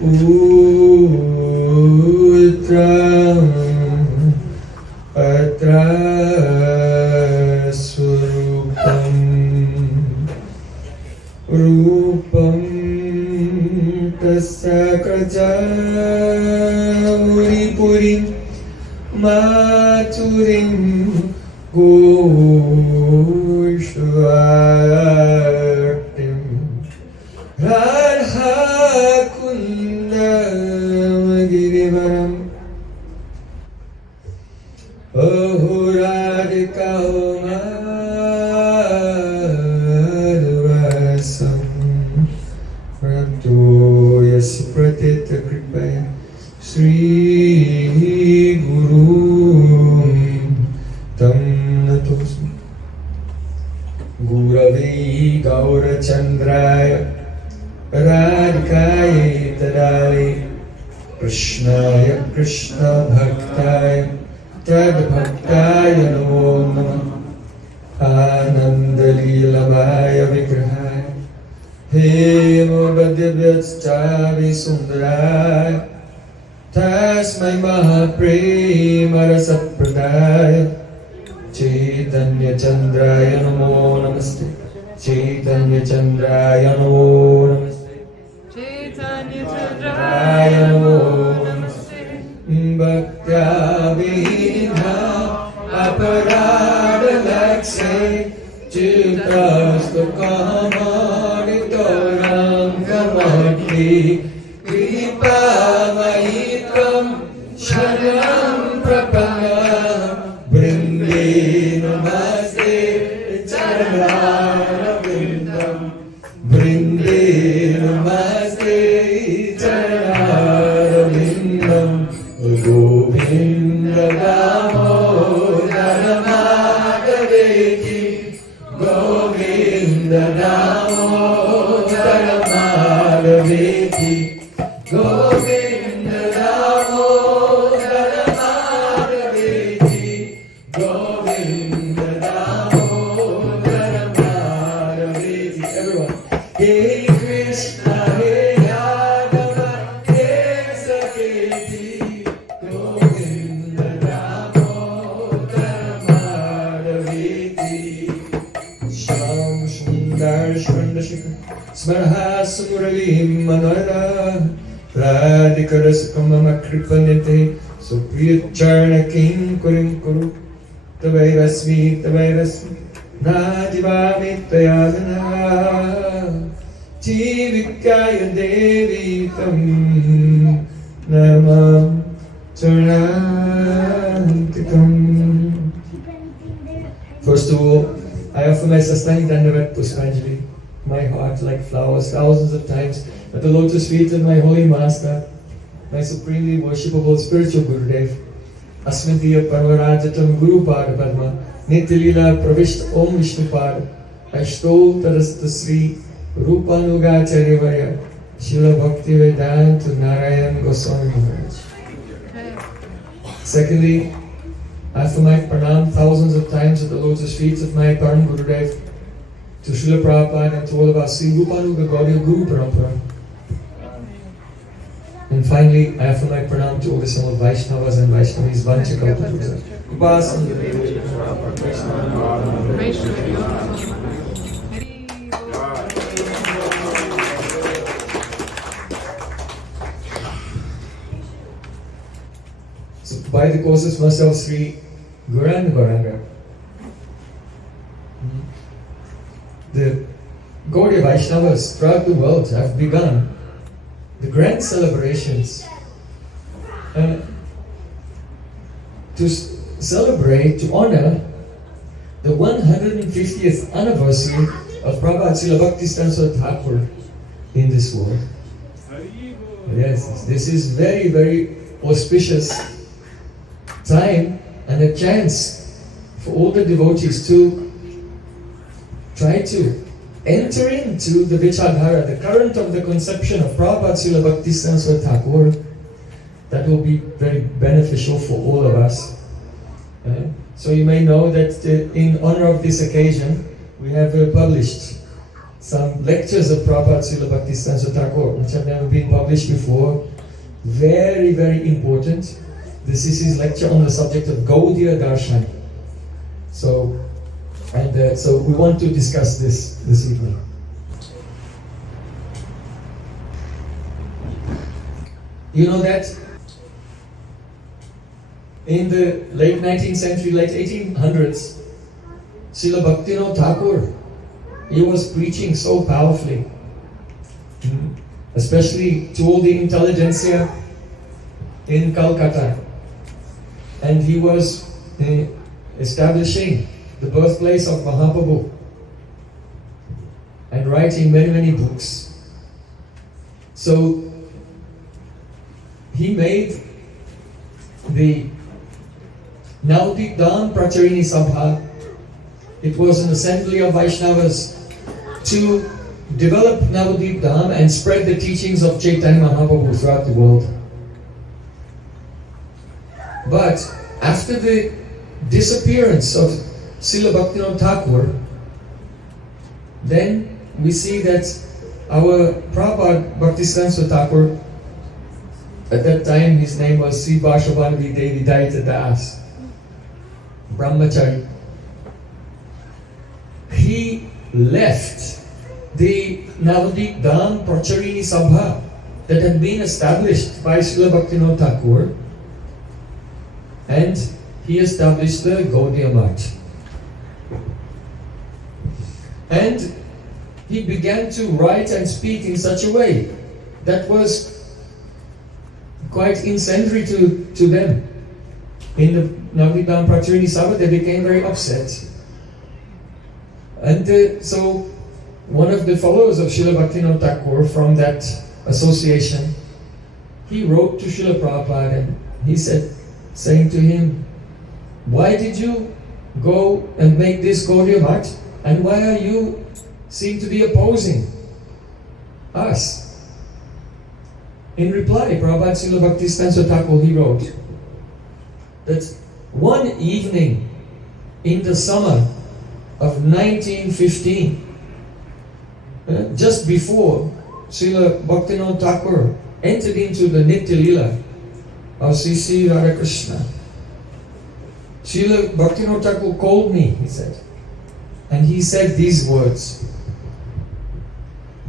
Utram Patra Surupam Rupam Tasakaja Purim Maturim Goshvartim Radha Kundam Girivaram Ahuradika Madhvasam Rapto Yaspratita Kripaya Sri Guru Tam Natosmi Gurave Gaurachandraya Radhikaya Tadale Krishnaya Krishna Bhaktaya Tad Bhaktaya Namo Namah Ananda Leelamaya Vigrahaya Hema Vadivyastavi Sundaraya Tasmai Mahaprema Rasapradaya Chaitanya Chandraya Namo Namaste Chaitanya Chandraya Namo Namaste Chaitanya Chandraya Namo Namaste Bhaktya Vina Aparada Lakse Chittastu Kamaritoram Kamakti Kripa Maitram Sharanam Prapaya Brinde Namaste Charana Vindam Brinde Namaste Charana Vindam Govinda Damodara Madhaveki Govinda Damodara Madhaveki Govinda Damodara Madhaveki Govinda Damodara Madhaveki. Everyone. Hey Krishna, Hey Yadava, Hey Saketi Govinda Damodara Madhaveki. Sham Sundar Shvandashika Smarha Sumuralim Manara Radhikarasakamama Kripanete Supriyacharna King Kurim Kuru Tavairasmi Najivami Tayadana Jivikaya Devi Tam Namam Charnantikam. First of all, I offer my Sastangi Dandavat Puspanjali, my heart like flowers, thousands of times at the lotus feet of my holy master, my supremely worshipable spiritual Gurudev, Asmatiya Parvarajatam Guru Pada Padma, Nityalila Pravishta Om Vishnu Pada, Ashto Tarasta Sri Rupanugacharya Varya, Srila Bhaktivedanta Narayan Goswami Maharaj. Secondly, I offer my pranam thousands of times at the lotus feet of my Param Gurudev, to Srila Prabhupada and to all of us, Sri Rupanuga Gaudiya Guru Parampara. And finally, I offer my pranam to all the Samad Vaishnavas and Vaishnavis, Vancha Kalpatarusa. Upasana So, by the course of myself, Sri Gauranga Gauranga, the Gaudiya Vaishnavas throughout the world have begun the grand celebrations to celebrate, to honor the 150th anniversary of Prabhupada Srila Bhaktisiddhanta Thakura in this world. Yes, this is very, very auspicious time and a chance for all the devotees to try to enter into the Vichardhara, the current of the conception of Prabhupada Srila Bhaktisiddhanta Thakura. That will be very beneficial for all of us. So you may know that in honor of this occasion, we have published some lectures of Prabhupada Srila Bhaktisiddhanta Thakur, which have never been published before. Very, very important. This is his lecture on the subject of Gaudiya-Darshana. So we want to discuss this evening. You know that in the late 19th century, late 1800s, Srila Bhaktivinoda Thakur, he was preaching so powerfully, especially to all the intelligentsia in Calcutta. And he was establishing the birthplace of Mahaprabhu and writing many, many books. So he made the Navadvip Pracharini Sabha. It was an assembly of Vaishnavas to develop Navadvip Dham and spread the teachings of Chaitanya Mahaprabhu throughout the world. But after the disappearance of Srila Bhaktivinoda Thakur, then we see that our Prabhupada Bhaktisiddhanta Thakur, at that time his name was Sri Bhashavanavi Devi Daita Das, Brahmachari. He left the Navadvip Dham Pracharini Sabha that had been established by Srila Bhaktivinoda Thakur, and he established the Gaudiya Math. And he began to write and speak in such a way that was quite incendiary to them. In the Navadvip Dham Pracharini Sabha, they became very upset. And so one of the followers of Srila Bhaktivinoda Thakur from that association, he wrote to Srila Prabhupada and he said, saying to him, why did you go and make this Gaudiya Math? And why are you seem to be opposing us? In reply, Prabhupada Srila Bhaktisiddhanta Thakur, he wrote that one evening in the summer of 1915, just before Srila Bhaktivinoda Thakur entered into the Nitya Leela of Sri Radhakrishna, Srila Bhaktivinoda Thakur called me, he said, and he said these words: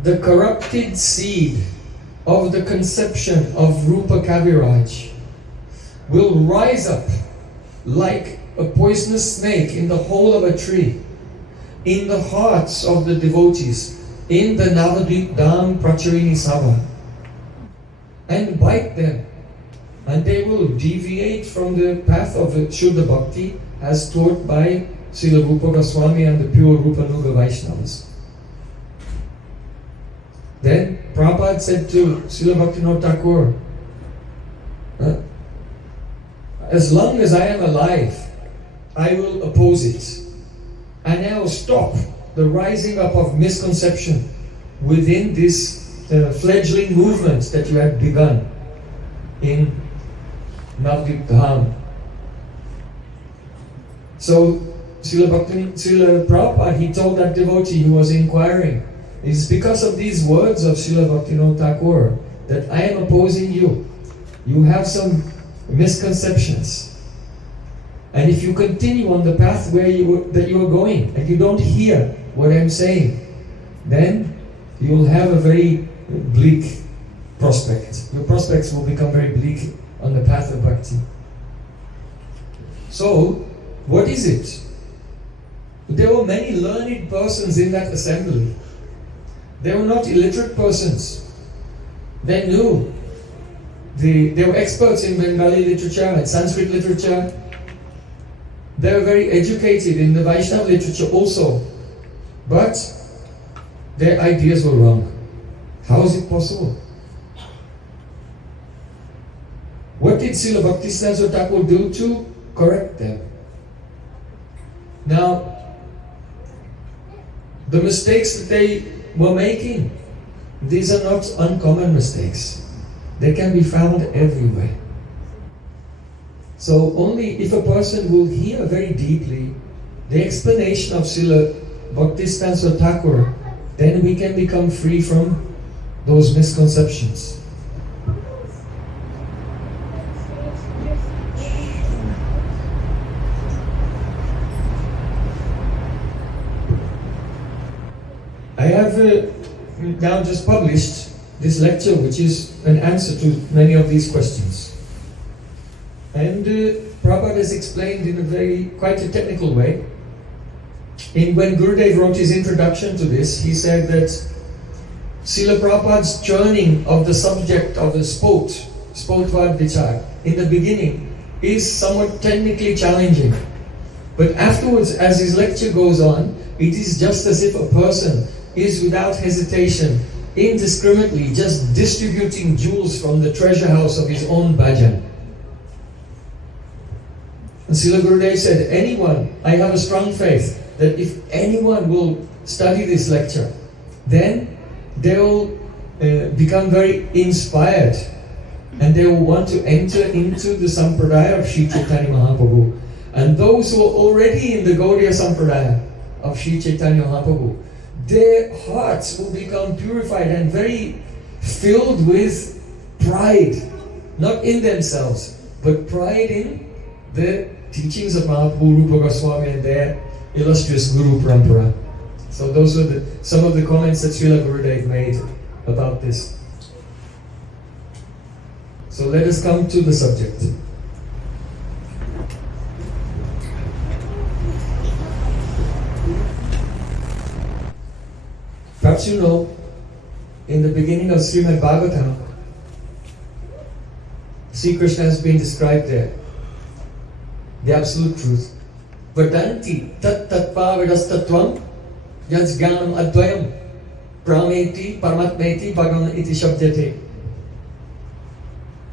the corrupted seed of the conception of Rupa Kaviraj will rise up like a poisonous snake in the hole of a tree, in the hearts of the devotees, in the Navadvip Dham Pracharini Sabha, and bite them, and they will deviate from the path of Shuddha Bhakti as taught by Srila Rupa Goswami and the pure Rupa Nuga Vaishnavas. Then Prabhupada said to Srila Bhaktivinoda Thakur, as long as I am alive, I will oppose it. And I will stop the rising up of misconception within this fledgling movement that you have begun in Navadvip Dham. So Srila Prabhupada, he told that devotee who was inquiring, it's because of these words of Srila Bhaktivinoda Thakur that I am opposing you. You have some misconceptions. And if you continue on the path that you are going, and you don't hear what I'm saying, then you will have a very bleak prospect. Your prospects will become very bleak on the path of bhakti. So, what is it? There were many learned persons in that assembly. They were not illiterate persons. They knew. They were experts in Bengali literature and Sanskrit literature. They were very educated in the Vaishnava literature also. But their ideas were wrong. How is it possible? What did Srila Bhaktisiddhanta Thakur do to correct them? Now, the mistakes that they were making, these are not uncommon mistakes. They can be found everywhere. So only if a person will hear very deeply the explanation of Srila Bhaktisiddhanta Thakur then we can become free from those misconceptions. I have now just published this lecture, which is an answer to many of these questions. And Prabhupada has explained in quite a technical way. When Gurudev wrote his introduction to this, he said that Srila Prabhupada's churning of the subject of the Spotvad Vichar, in the beginning, is somewhat technically challenging. But afterwards, as his lecture goes on, it is just as if a person is without hesitation, indiscriminately just distributing jewels from the treasure house of his own bhajan. And Srila Gurudev said, I have a strong faith that if anyone will study this lecture, then they will become very inspired and they will want to enter into the sampradaya of Sri Chaitanya Mahaprabhu. And those who are already in the Gaudiya Sampradaya of Sri Chaitanya Mahaprabhu, their hearts will become purified and very filled with pride, not in themselves, but pride in the teachings of Mahaprabhu, Rupa Goswami and their illustrious Guru Parampara. So those are some of the comments that Srila Gurudev made about this. So let us come to the subject. Perhaps you know, in the beginning of Srimad Bhagavatam, Sri Krishna has been described there. The absolute truth. Vadanti tat tattva vedastatvam yad jnanam advayam prameti paramatmeti bhagavan iti shabdyate.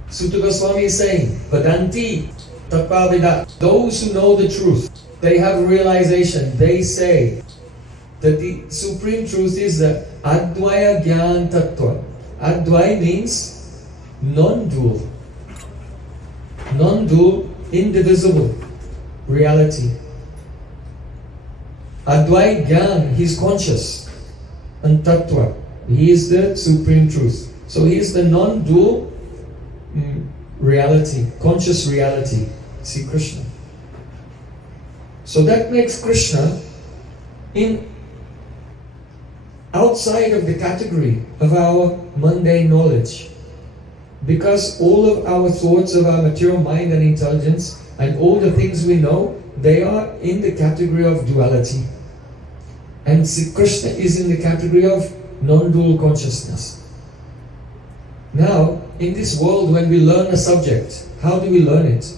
Sutta Goswami is saying, Vadanti tattva veda. Those who know the truth, they have realization, they say that the supreme truth is the Advaya Gyan Tattva. Advaya means non-dual. Non-dual, indivisible reality. Advaya Gyan, he is conscious. And Tattva, he is the supreme truth. So he is the non-dual reality, conscious reality. See Krishna. So that makes Krishna outside of the category of our mundane knowledge. Because all of our thoughts of our material mind and intelligence and all the things we know, they are in the category of duality. And Krishna is in the category of non-dual consciousness. Now, in this world, when we learn a subject, how do we learn it?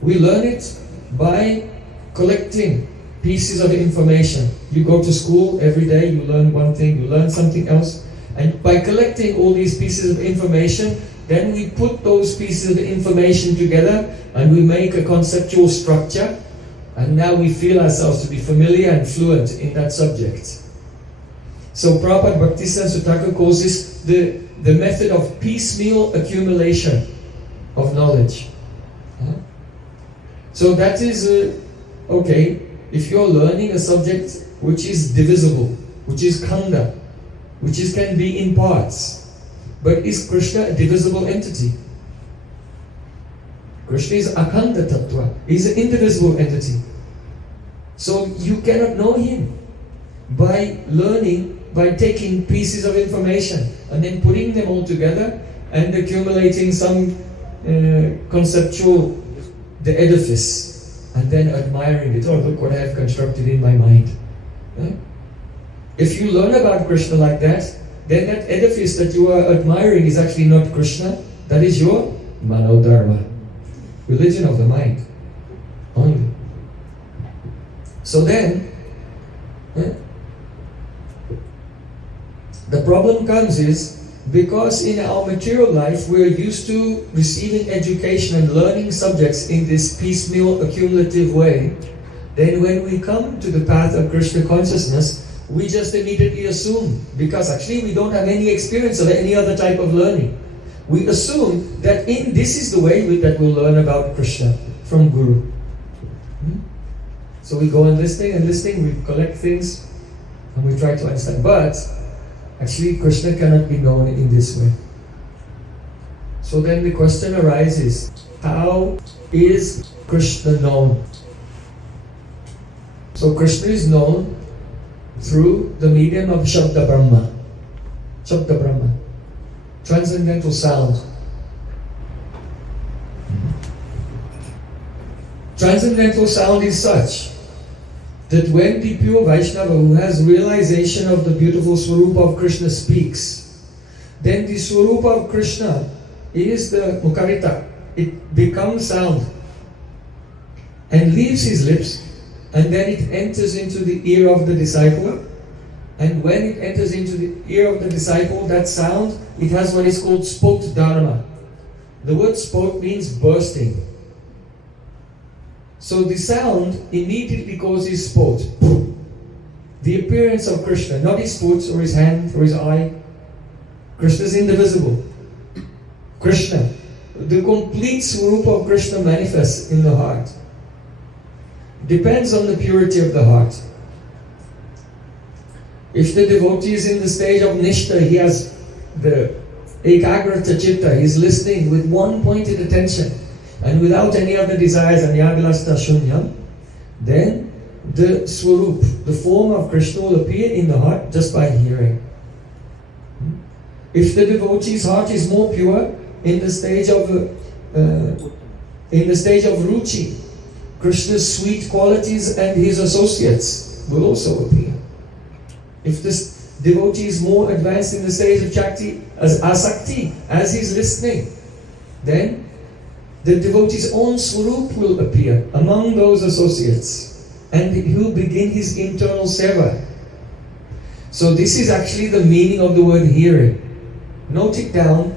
We learn it by collecting pieces of information. You go to school every day, you learn one thing, you learn something else. And by collecting all these pieces of information, then we put those pieces of information together and we make a conceptual structure. And now we feel ourselves to be familiar and fluent in that subject. So Prabhupada Bhaktisiddhanta Thakur calls this the method of piecemeal accumulation of knowledge. So that is, okay, if you're learning a subject which is divisible, which is khanda, which can be in parts, but is Krishna a divisible entity? Krishna is akhanda tattva, he's an indivisible entity. So you cannot know him by learning, by taking pieces of information and then putting them all together and accumulating some conceptual, the edifice, and then admiring it. Oh, look what I have constructed in my mind. If you learn about Krishna like that, then that edifice that you are admiring is actually not Krishna. That is your manodharma, religion of the mind only. So then, the problem comes is, because in our material life we are used to receiving education and learning subjects in this piecemeal accumulative way, then when we come to the path of Krishna consciousness, we just immediately assume, because actually we don't have any experience of any other type of learning. We assume that this is the way that we'll learn about Krishna from Guru. So we go on listening, we collect things, And we try to understand. But actually Krishna cannot be known in this way. So then the question arises, how is Krishna known? So Krishna is known through the medium of Shabda Brahma. Shabda Brahma. Transcendental sound. Transcendental sound is such that when the pure Vaishnava who has realization of the beautiful Swarupa of Krishna speaks, then the Swarupa of Krishna is the Mukharita. It becomes sound and leaves his lips, and then it enters into the ear of the disciple. And when it enters into the ear of the disciple, that sound, it has what is called spot dharma. The word spot means bursting. So the sound immediately causes spot. The appearance of Krishna, not his foot or his hand or his eye. Krishna is indivisible. Krishna, the complete Swarupa of Krishna manifests in the heart. Depends on the purity of the heart. If the devotee is in the stage of Nishtha, he has the Ekagrata Chitta, he is listening with one pointed attention and without any other desires, Anyavilasta Shunyam, then the Swarup, the form of Krishna will appear in the heart just by hearing. If the devotee's heart is more pure, in the stage of Ruchi, Krishna's sweet qualities and his associates will also appear. If this devotee is more advanced in the stage of Chakti, as Asakti, as he's listening, then the devotee's own Swarup will appear among those associates, and he will begin his internal seva. So this is actually the meaning of the word hearing. Note it down,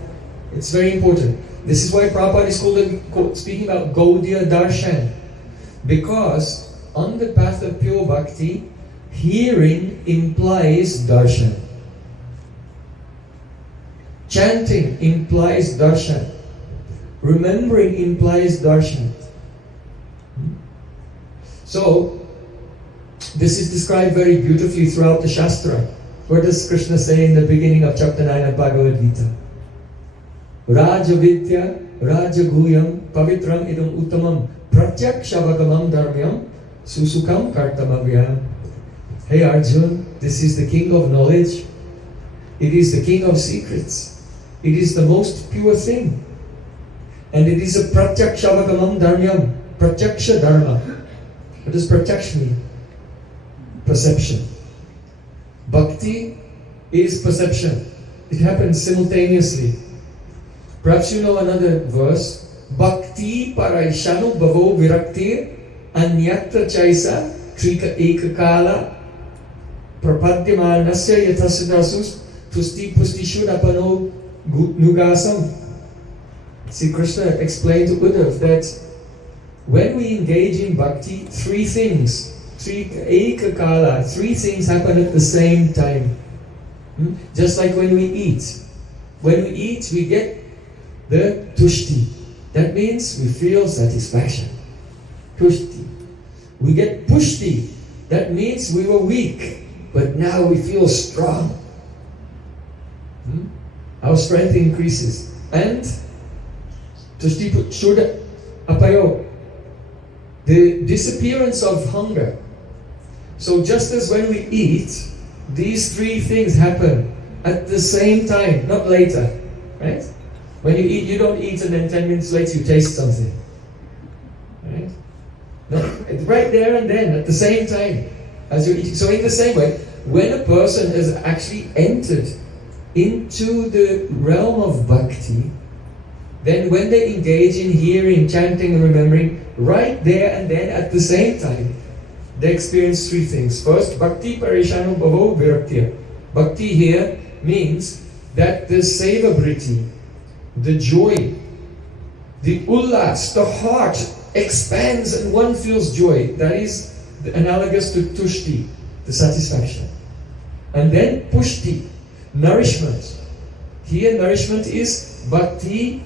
it's very important. This is why Prabhupada is speaking about Gaudiya-Darshana, because on the path of pure bhakti, hearing implies darshan. Chanting implies darshan. Remembering implies darshan. So, this is described very beautifully throughout the Shastra. What does Krishna say in the beginning of chapter 9 of Bhagavad Gita? Raja Vidya, Raja Guyam, Pavitram idam uttamam, Pratyaksha-vagamam dharmyam, Susukam kartamavyam. Hey Arjun, this is the king of knowledge. It is the king of secrets. It is the most pure thing. And it is a Pratyaksha-vagamam dharmyam, Pratyaksha dharma. What does Pratyaksha mean? Perception. Bhakti is perception. It happens simultaneously. Perhaps you know another verse. Bhakti paraishanu bhavo viraktir anyatra chaisa trika ekakala prapadyamanasya yathasidasus tusti pustishudapano nugasam. See, Krishna explained to Uddhav that when we engage in bhakti, three things happen at the same time. Just like when we eat. When we eat, we get the tushti. That means we feel satisfaction. Tushti. We get pushti. That means we were weak, but now we feel strong. Our strength increases. And tushti shuddha apayo. The disappearance of hunger. So just as when we eat, these three things happen at the same time, not later, right? When you eat, you don't eat and then 10 minutes later you taste something, right? No, it's right there and then, at the same time as you're eating. So in the same way, when a person has actually entered into the realm of bhakti, then when they engage in hearing, chanting and remembering, right there and then at the same time, they experience three things. First, bhakti parishanu bhavo viraktya. Bhakti here means that the seva-briti, the joy, the ullas, the heart expands and one feels joy. That is analogous to tushti, the satisfaction. And then pushti, nourishment. Here nourishment is bhakti.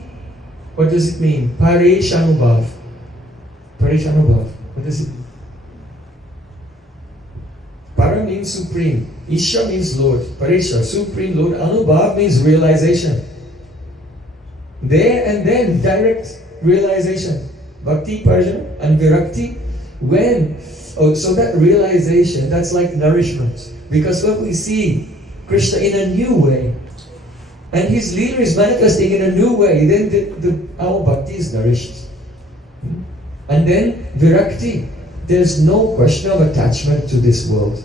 What does it mean? Pareshanubhav. Pareshanubhav. What does it mean? Para means supreme. Isha means Lord, Parisha, Supreme Lord. Anubhav means realization. There and then, direct realization. Bhakti, Parjan, and Virakti. So that realization, that's like nourishment. Because when we see Krishna in a new way, and his leader is manifesting in a new way, then our bhakti is nourished. And then Virakti, there's no question of attachment to this world.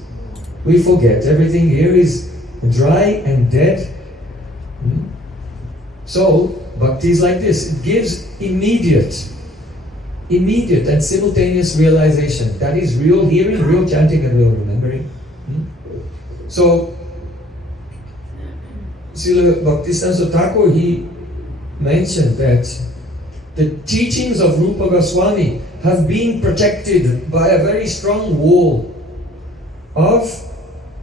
We forget, everything here is dry and dead. So, bhakti is like this, it gives immediate and simultaneous realization. That is real hearing, real chanting, and real remembering. So, Srila Bhaktisiddhanta Thakur, he mentioned that the teachings of Rupa Goswami have been protected by a very strong wall of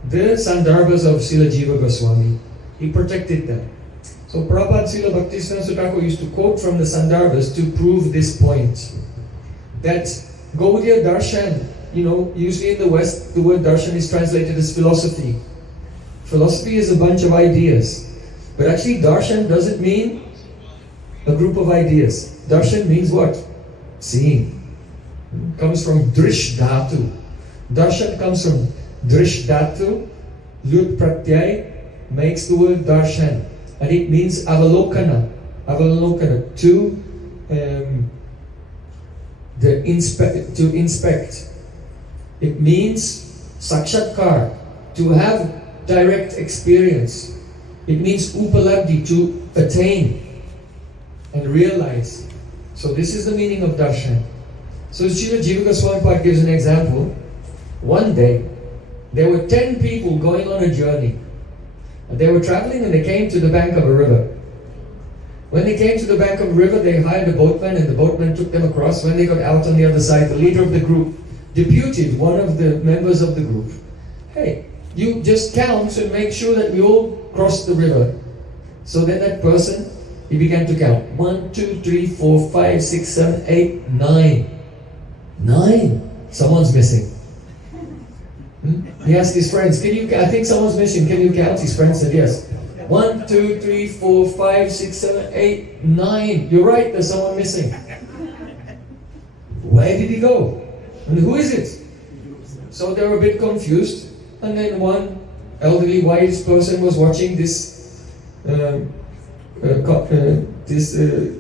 the Sandarbhas of Srila Jiva Goswami. He protected them. So Prabhupada Srila Bhaktisiddhanta Thakur used to quote from the Sandarbhas to prove this point. That Gaudiya-Darshana, usually in the West, the word darshan is translated as philosophy. Philosophy is a bunch of ideas. But actually darshan doesn't mean a group of ideas. Darshan means what? Seeing. It comes from drish dhatu. Darshan comes from drish dhatu. Lut pratyay makes the word darshan. And it means avalokana. Avalokana, to inspect. It means sakshatkar, to have direct experience. It means upalabdhi, to attain and realize. So this is the meaning of darshan. So Srila Jiva Goswami Pad gives an example. One day, there were 10 people going on a journey. And they were traveling and they came to the bank of a river. When they came to the bank of a river, they hired a boatman and the boatman took them across. When they got out on the other side, the leader of the group deputed one of the members of the group. Hey, you just count and make sure that we all cross the river. So then that person, he began to count. 1, 2, 3, 4, 5, 6, 7, 8, 9. 9. Someone's missing. He asked his friends, I think someone's missing, can you count? His friend said yes. 1, 2, 3, 4, 5, 6, 7, 8, 9. You're right, there's someone missing. Where did he go? And who is it? So they were a bit confused. And then one elderly wise person was watching this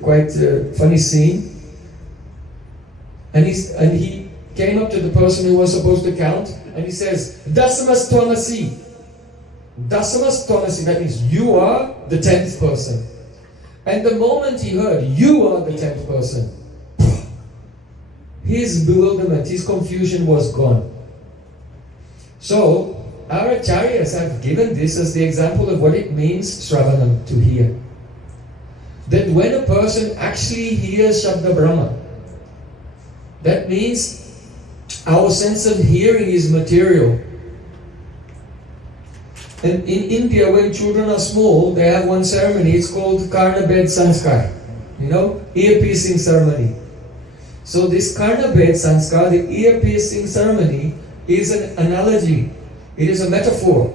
quite funny scene. And he came up to the person who was supposed to count, and he says, Dasamas Tomasi. Dasamas Tomasi, that means you are the 10th person. And the moment he heard, you are the 10th person, his bewilderment, his confusion was gone. So, our acharyas have given this as the example of what it means, Shravanam, to hear. That when a person actually hears Shabda Brahma, that means our sense of hearing is material. And in India, when children are small, they have one ceremony, it's called Karna Bed Sanskar. Ear-piercing ceremony. So this Karna Bed Sanskar, the ear-piercing ceremony, is an analogy. It is a metaphor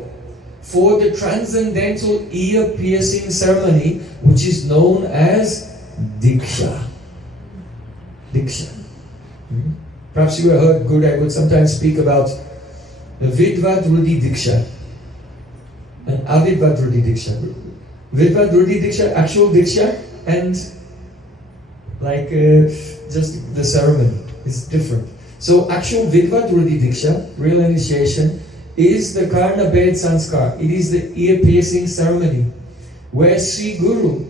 for the transcendental ear-piercing ceremony, which is known as Diksha. Diksha. Perhaps you have heard good, I would sometimes speak about the Vidva Drudi Diksha and Avidva Drudi Diksha. Vidva Drudi Diksha, actual Diksha, and just the ceremony is different. So actual Vidva Drudi Diksha, real initiation, is the Karna Bed Sanskar. It is the ear-piercing ceremony where Sri Guru,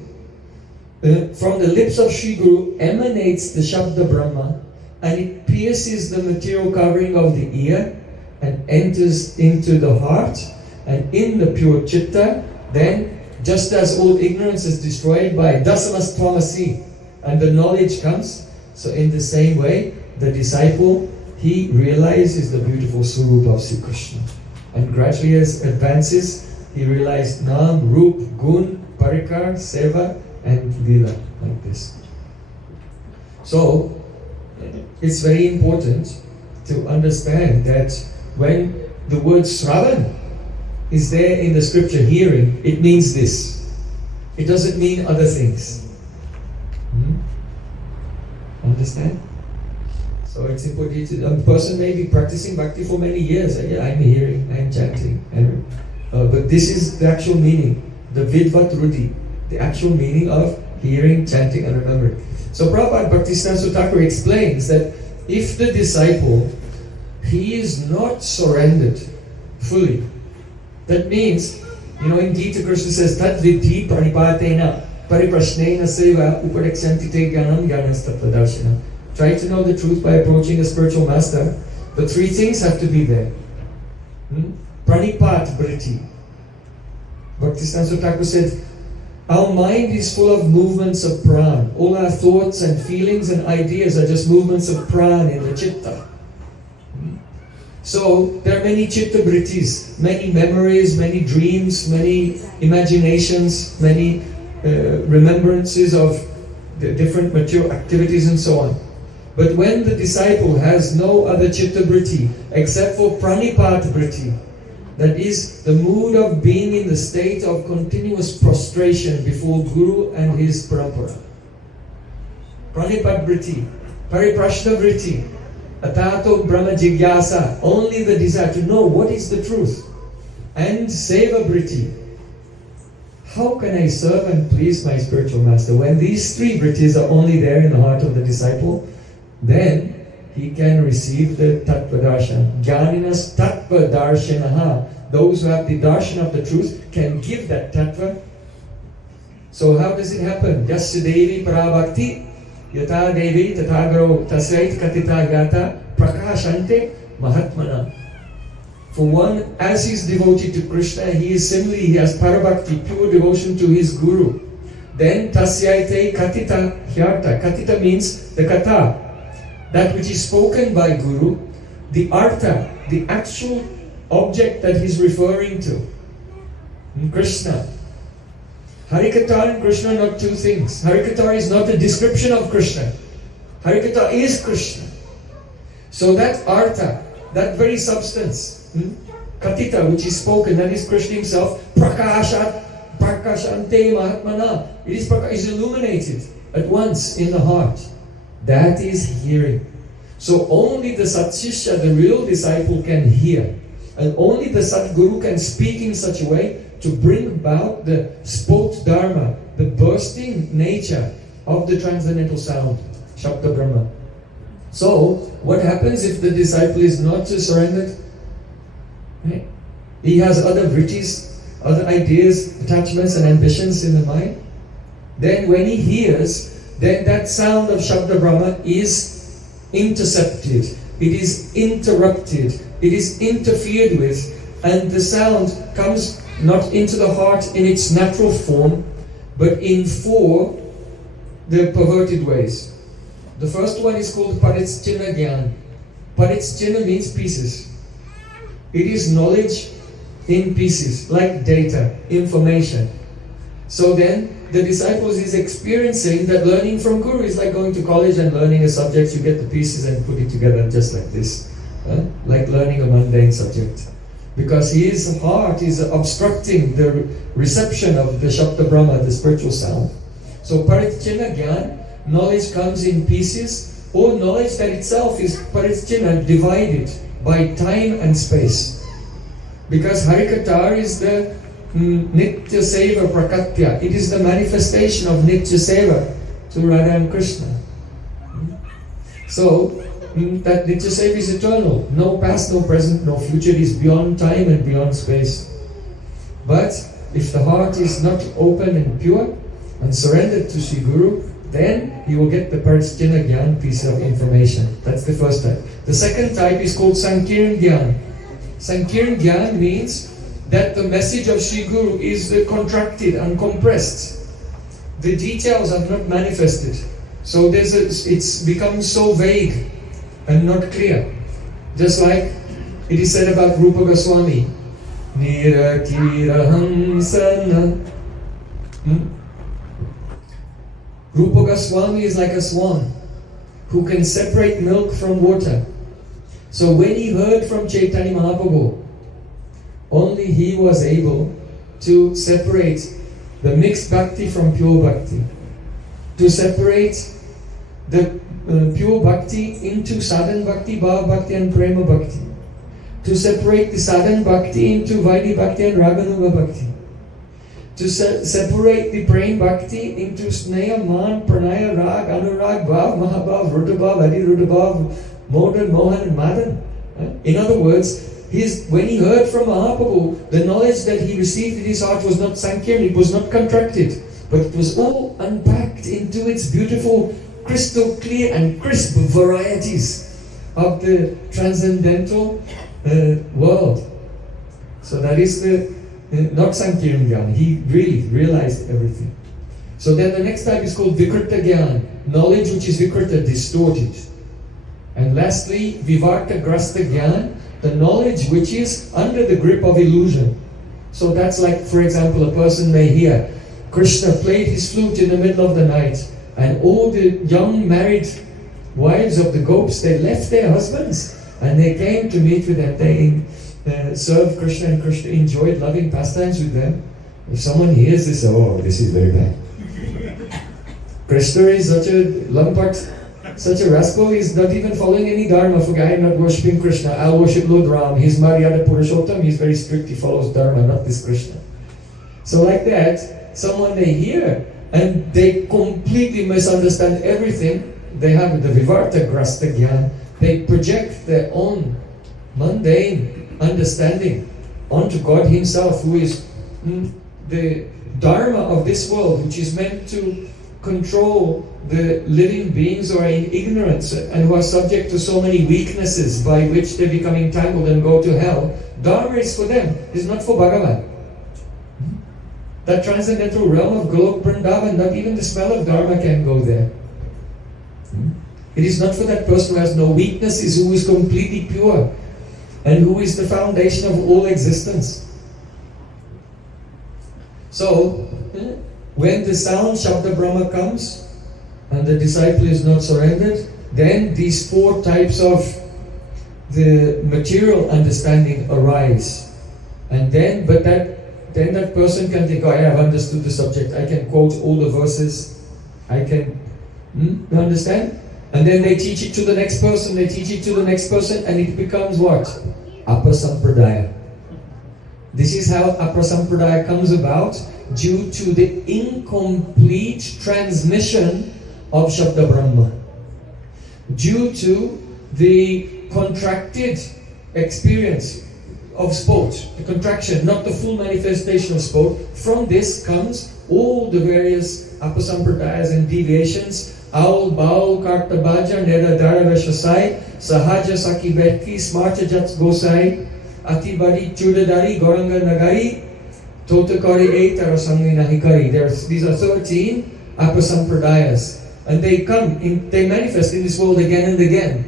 from the lips of Sri Guru, emanates the Shabda Brahma, and it pierces the material covering of the ear and enters into the heart, and in the pure chitta, then just as all ignorance is destroyed by dasamas tvamasi and the knowledge comes, so in the same way, the disciple, he realizes the beautiful Swarupa of Sri Krishna. And gradually as advances, he realized Nam, Rup, Gun, Parikar, Seva and Lila, like this. So, it's very important to understand that when the word Sravan is there in the scripture, hearing, it means this. It doesn't mean other things. Understand? So it's important. A person may be practicing bhakti for many years. Yeah, I'm hearing, I'm chanting. But this is the actual meaning. The vidvat rudhi. The actual meaning of hearing, chanting and remembering. So Prabhupada Bhaktisiddhanta Thakura explains that if the disciple, he is not surrendered fully, that means, in Gita Krishna says, Tat vidhi pranipatena pariprashnena seva upadeksanti te gyanam gyanastattva-darshana. Try to know the truth by approaching a spiritual master, but three things have to be there. Pranipat vritti. Bhaktisiddhanta Thakur said, our mind is full of movements of pran. All our thoughts and feelings and ideas are just movements of pran in the chitta. So there are many chitta vrittis, many memories, many dreams, many imaginations, many remembrances of the different mature activities and so on. But when the disciple has no other chitta vritti except for pranipat vritti, that is the mood of being in the state of continuous prostration before Guru and his parampara. Pranipat vritti, pariprashna vritti, atato brahma jigyasa, only the desire to know what is the truth, and seva vritti. How can I serve and please my spiritual master? When these three vrittis are only there in the heart of the disciple, then he can receive the tattva-darshana. Jnaninas tattva-darshanaha. Those who have the darshan of the truth can give that tattva. So how does it happen? Yasya devi parabhakti yata devi tathagaro tasait katita gata prakashante mahatmana. For one, as he is devoted to Krishna, he has parabhakti, pure devotion to his guru. Then tasyaite katita hyarta. Katita means the kata, that which is spoken by Guru, the artha, the actual object that he's referring to. Krishna. Harikatha and Krishna are not two things. Harikatha is not a description of Krishna. Harikatha is Krishna. So that artha, that very substance, katita, which is spoken, that is Krishna himself, prakashante mahatmana. It is illuminated at once in the heart. That is hearing. So only the Satsishya, the real disciple, can hear. And only the Sadguru can speak in such a way to bring about the spot dharma, the bursting nature of the transcendental sound, Shabda Brahma. So, what happens if the disciple is not surrendered? Right? He has other vrittis, other ideas, attachments and ambitions in the mind. Then when he hears, then that sound of Shabda Brahma is intercepted, it is interrupted, it is interfered with, and the sound comes not into the heart in its natural form, but in four the perverted ways. The first one is called Paritschina Gyan. Paritschina means pieces. It is knowledge in pieces, like data, information. So then, the disciples is experiencing that learning from Guru is like going to college and learning a subject. You get the pieces and put it together just like this. Like learning a mundane subject. Because his heart is obstructing the reception of the Shabda Brahma, the spiritual sound. So Paritschina Gyan, knowledge comes in pieces, or knowledge that itself is Paritschina, divided by time and space. Because Harikatha is the Nitya Seva Prakatya. It is the manifestation of Nitya Seva to Radha and Krishna. So, that Nitya Seva is eternal. No past, no present, no future. It is beyond time and beyond space. But, if the heart is not open and pure and surrendered to Sri Guru, then you will get the Paritschina Gyan piece of information. That's the first type. The second type is called Sankirn Gyan. Sankirn Gyan means that the message of Sri Guru is contracted and compressed. The details are not manifested. So it's become so vague and not clear. Just like it is said about Rupa Goswami. Nirakirahamsana. Rupa Goswami is like a swan who can separate milk from water. So when he heard from Chaitanya Mahaprabhu, only he was able to separate the mixed bhakti from pure bhakti, to separate the pure bhakti into sadhana bhakti, bhava bhakti and prema bhakti, to separate the sadhana bhakti into vaidhi bhakti and raganuga bhakti, to separate the prema bhakti into sneha, man, pranaya, rag, anurag, bhav, mahabhav, rudabhav, adhirudabhav, modan, mohan and madan. In other words, when he heard from Mahaprabhu, the knowledge that he received in his heart was not sankirtan, it was not contracted, but it was all unpacked into its beautiful, crystal clear and crisp varieties of the transcendental world. So that is not sankirtan jnana. He really realized everything. So then the next type is called vikrita jnana, knowledge which is vikrita, distorted. And lastly, vivarta grasta jnana, the knowledge which is under the grip of illusion. So that's like, for example, a person may hear Krishna played his flute in the middle of the night, and all the young married wives of the gopis, they left their husbands and they came to meet with them. They served Krishna and Krishna enjoyed loving pastimes with them. If someone hears this, oh, this is very bad. Krishna is such a lampat, such a rascal, he's not even following any dharma. For guy not worshipping Krishna, I'll worship Lord Ram. He's Maryada Purushottam, he's very strict, he follows dharma, not this Krishna. So like that, someone they hear and they completely misunderstand everything. They have the vivarta grasta jnana. They project their own mundane understanding onto God Himself, who is the dharma of this world, which is meant to control the living beings who are in ignorance and who are subject to so many weaknesses by which they become entangled and go to hell. Dharma is for them, it's not for Bhagavan. That transcendental realm of Golok Vrindavan, not even the smell of dharma can go there. It is not for that person who has no weaknesses, who is completely pure and who is the foundation of all existence. So, when the sound Shabda Brahma comes and the disciple is not surrendered, then these four types of the material understanding arise. And then, then that person can think, oh, I have understood the subject, I can quote all the verses, I can, you understand? And then they teach it to the next person, they teach it to the next person, and it becomes what? Apasampradaya. This is how Apasampradaya comes about, due to the incomplete transmission of Shabda Brahma. Due to the contracted experience of sport, the contraction, not the full manifestation of sport. From this comes all the various apasampradayas and deviations. Aul, Baul, Kartabaja, Neda Daraveshasai, Sahaja Saki Betki, Smarta Jats Gosai, Atibadi Chudadari, Goranga Nagari, Totakari Eitara Sangi Nahikari. These are 13 apasampradayas. And they they manifest in this world again and again.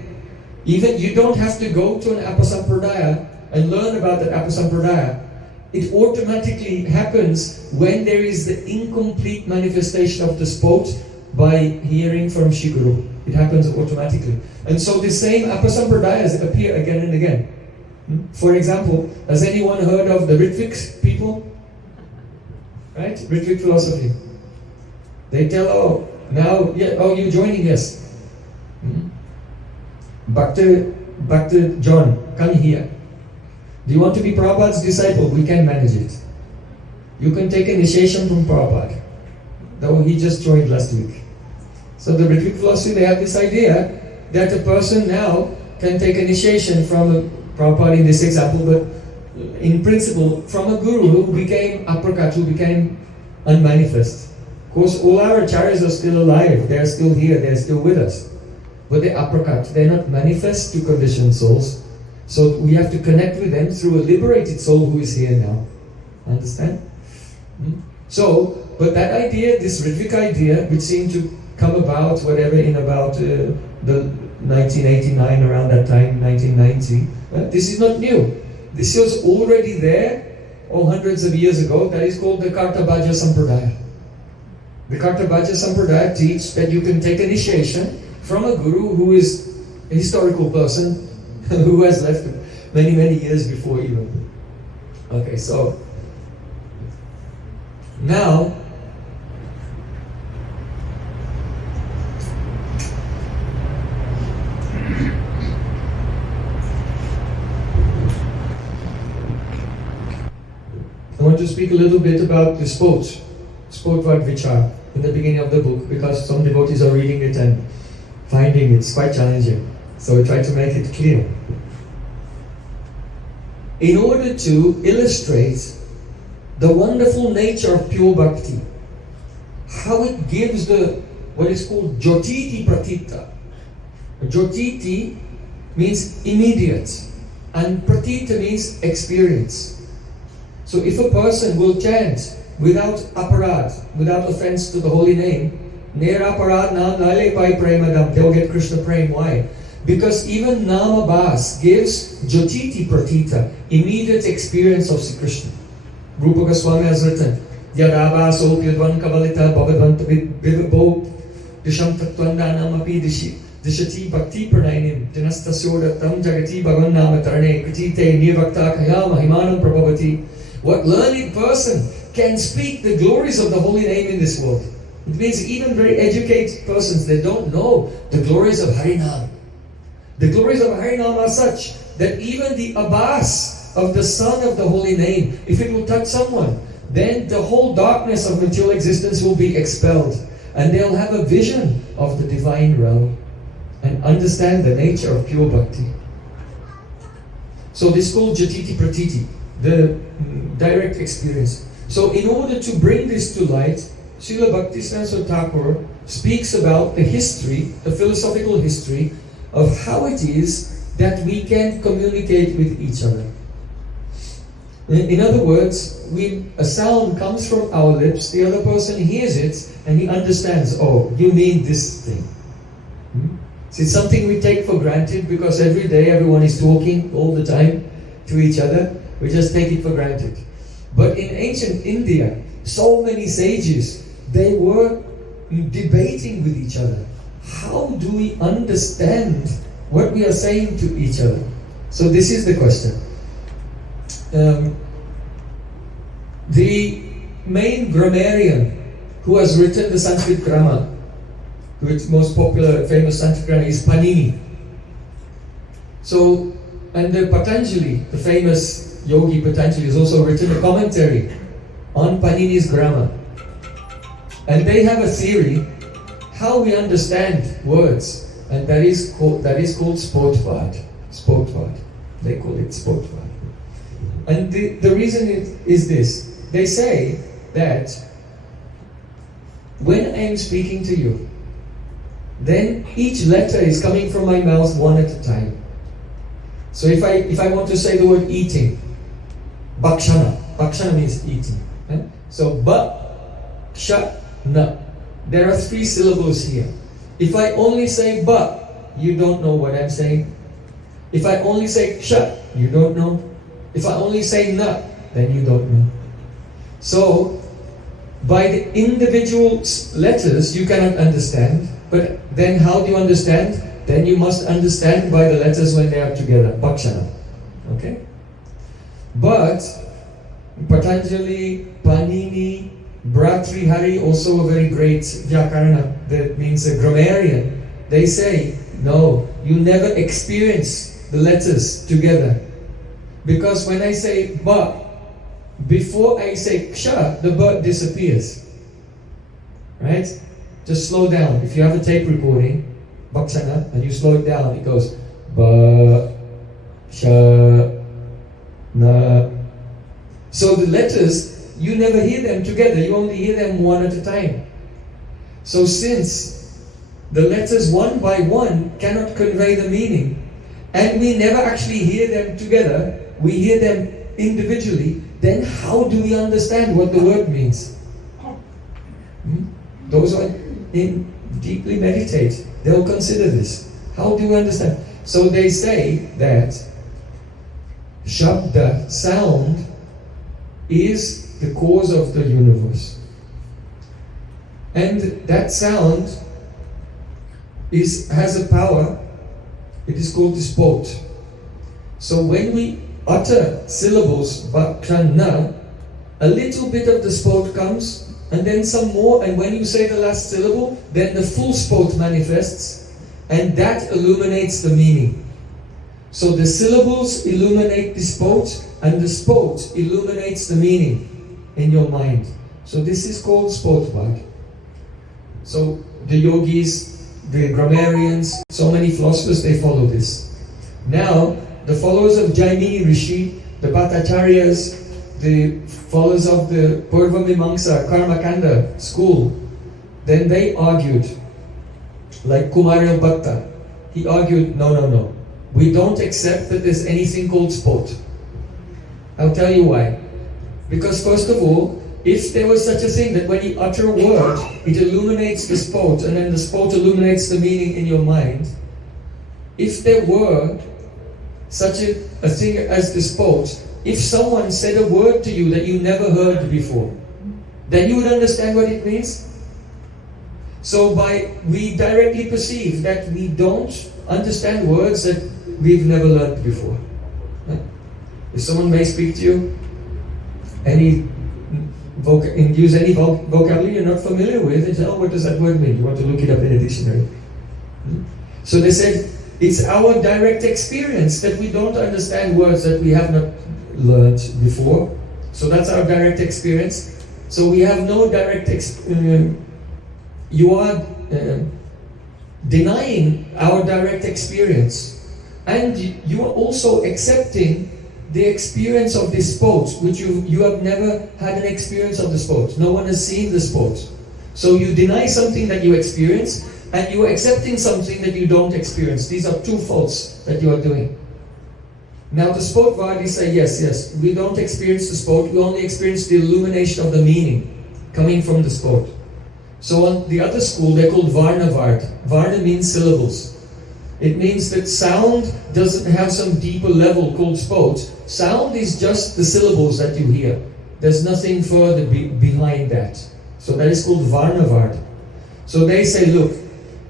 Even you don't have to go to an apasampradaya and learn about that apasampradaya. It automatically happens when there is the incomplete manifestation of the spot by hearing from Shiguru. It happens automatically. And so the same apasampradayas appear again and again. For example, has anyone heard of the Ritvik people? Right? Ritvik philosophy. They tell, oh, now, yeah, oh, you're joining, yes. Bhakta John, come here. Do you want to be Prabhupada's disciple? We can manage it. You can take initiation from Prabhupada, though he just joined last week. So the Ritvik philosophy, they have this idea that a person now can take initiation from Prabhupada in this example, but in principle, from a guru who became aprakat, who became unmanifest. Of course, all our acharyas are still alive, they are still here, they are still with us. But they're aprakat, they're not manifest to conditioned souls. So we have to connect with them through a liberated soul who is here now. Understand? So, but that idea, this Ritvik idea, which seemed to come about, whatever, in about the 1989, around that time, 1990, this is not new. This was already there, hundreds of years ago. That is called the Kartabhaja Sampradaya. The Kartabhaja Sampradaya teach that you can take initiation from a guru who is a historical person who has left many, many years before even. Okay, so now I want to speak a little bit about the Spotvad Vichar in the beginning of the book, because some devotees are reading it and finding it's quite challenging. So we try to make it clear. In order to illustrate the wonderful nature of pure bhakti, how it gives the what is called jyotiti pratita. Jyotiti means immediate, and pratita means experience. So if a person will chant without aparad, without offense to the holy name, Neraparad Nam Nale Pai Premadam, they'll get Krishna Prem. Why? Because even Namabhas gives Jyotiti Pratita, immediate experience of Sri Krishna. Rupa Goswami has written, Yadabhaso Pyadvan Kavalita Bhavadvanta Vivabo Disham Tattvandanam Api Dishati Bhakti Pranainim Dinastasyodatam Jagati Bhagan Namatarane Kritite Nirvakta Kaya Mahimanam Prabhavati. What learned person can speak the glories of the holy name in this world? It means even very educated persons, they don't know the glories of Harinam. The glories of Harinam are such that even the Abbas of the son of the holy name, if it will touch someone, then the whole darkness of material existence will be expelled, and they'll have a vision of the divine realm and understand the nature of pure bhakti. So this is called Jyotiti Pratiti, the direct experience. So in order to bring this to light, Srila Bhaktisiddhanta Thakura speaks about the history, the philosophical history of how it is that we can communicate with each other. In other words, a sound comes from our lips, the other person hears it, and he understands, oh, you mean this thing. So it's something we take for granted because every day everyone is talking all the time to each other. We just take it for granted. But in ancient India, so many sages, they were debating with each other. How do we understand what we are saying to each other? So this is the question. The main grammarian who has written the Sanskrit grammar, which most popular, famous Sanskrit grammar is Panini. So, and the Patanjali, the famous Yogi Patanjali, has also written a commentary on Panini's grammar. And they have a theory how we understand words, and that is called Spotvad. Spotvad. They call it Spotvad. And the reason is this. They say that when I am speaking to you, then each letter is coming from my mouth one at a time. So if I want to say the word eating, Bhakshana means eating. So Bhakshana. There are 3 syllables here. If I only say Ba, you don't know what I'm saying. If I only say Ksha, you don't know. If I only say Na, then you don't know. So, by the individual letters, you cannot understand. But then how do you understand? Then you must understand by the letters when they are together. Bhakshana. Okay? But Patanjali, Panini, Bhartrihari, also a very great Vyakarana, that means a grammarian, they say, no, you never experience the letters together. Because when I say Ba, before I say Ksha, the Ba disappears. Right? Just slow down. If you have a tape recording, Bhakshana, and you slow it down, it goes Ba, Ksha, Na. So the letters, you never hear them together, you only hear them one at a time. So since the letters one by one cannot convey the meaning, and we never actually hear them together, we hear them individually, then how do we understand what the word means? Those who deeply meditate, they'll consider this. How do we understand? So they say that Shabda, sound, is the cause of the universe. And that sound has a power, it is called the spot. So when we utter syllables, bakshana, a little bit of the spot comes, and then some more, and when you say the last syllable, then the full spot manifests, and that illuminates the meaning. So the syllables illuminate the spot, and the spot illuminates the meaning in your mind. So this is called spotvad. So the yogis, the grammarians, so many philosophers, they follow this. Now, the followers of Jaimini Rishi, the Bhattacharyas, the followers of the Purva Mimamsa, Karmakanda school, then they argued, like Kumaril Bhatta, he argued, no. We don't accept that there's anything called spot. I'll tell you why. Because first of all, if there was such a thing that when you utter a word, it illuminates the spot, and then the spot illuminates the meaning in your mind, if there were such a thing as the spot, if someone said a word to you that you never heard before, then you would understand what it means. So we directly perceive that we don't understand words that we've never learned before. If someone may speak to you, use any vocabulary you're not familiar with, they say, oh, what does that word mean? You want to look it up in a dictionary. So they said, it's our direct experience that we don't understand words that we have not learned before. So that's our direct experience. So we have no direct experience. You are denying our direct experience. And you are also accepting the experience of this sport, which you have never had an experience of the sport. No one has seen the sport. So you deny something that you experience, and you are accepting something that you don't experience. These are two faults that you are doing. Now the spotvadis say, yes, we don't experience the sport, we only experience the illumination of the meaning coming from the sport. So on the other school, they're called Varnavard. Varna means syllables. It means that sound doesn't have some deeper level called spot. Sound is just the syllables that you hear. There's nothing further behind that. So that is called Varnavard. So they say, look,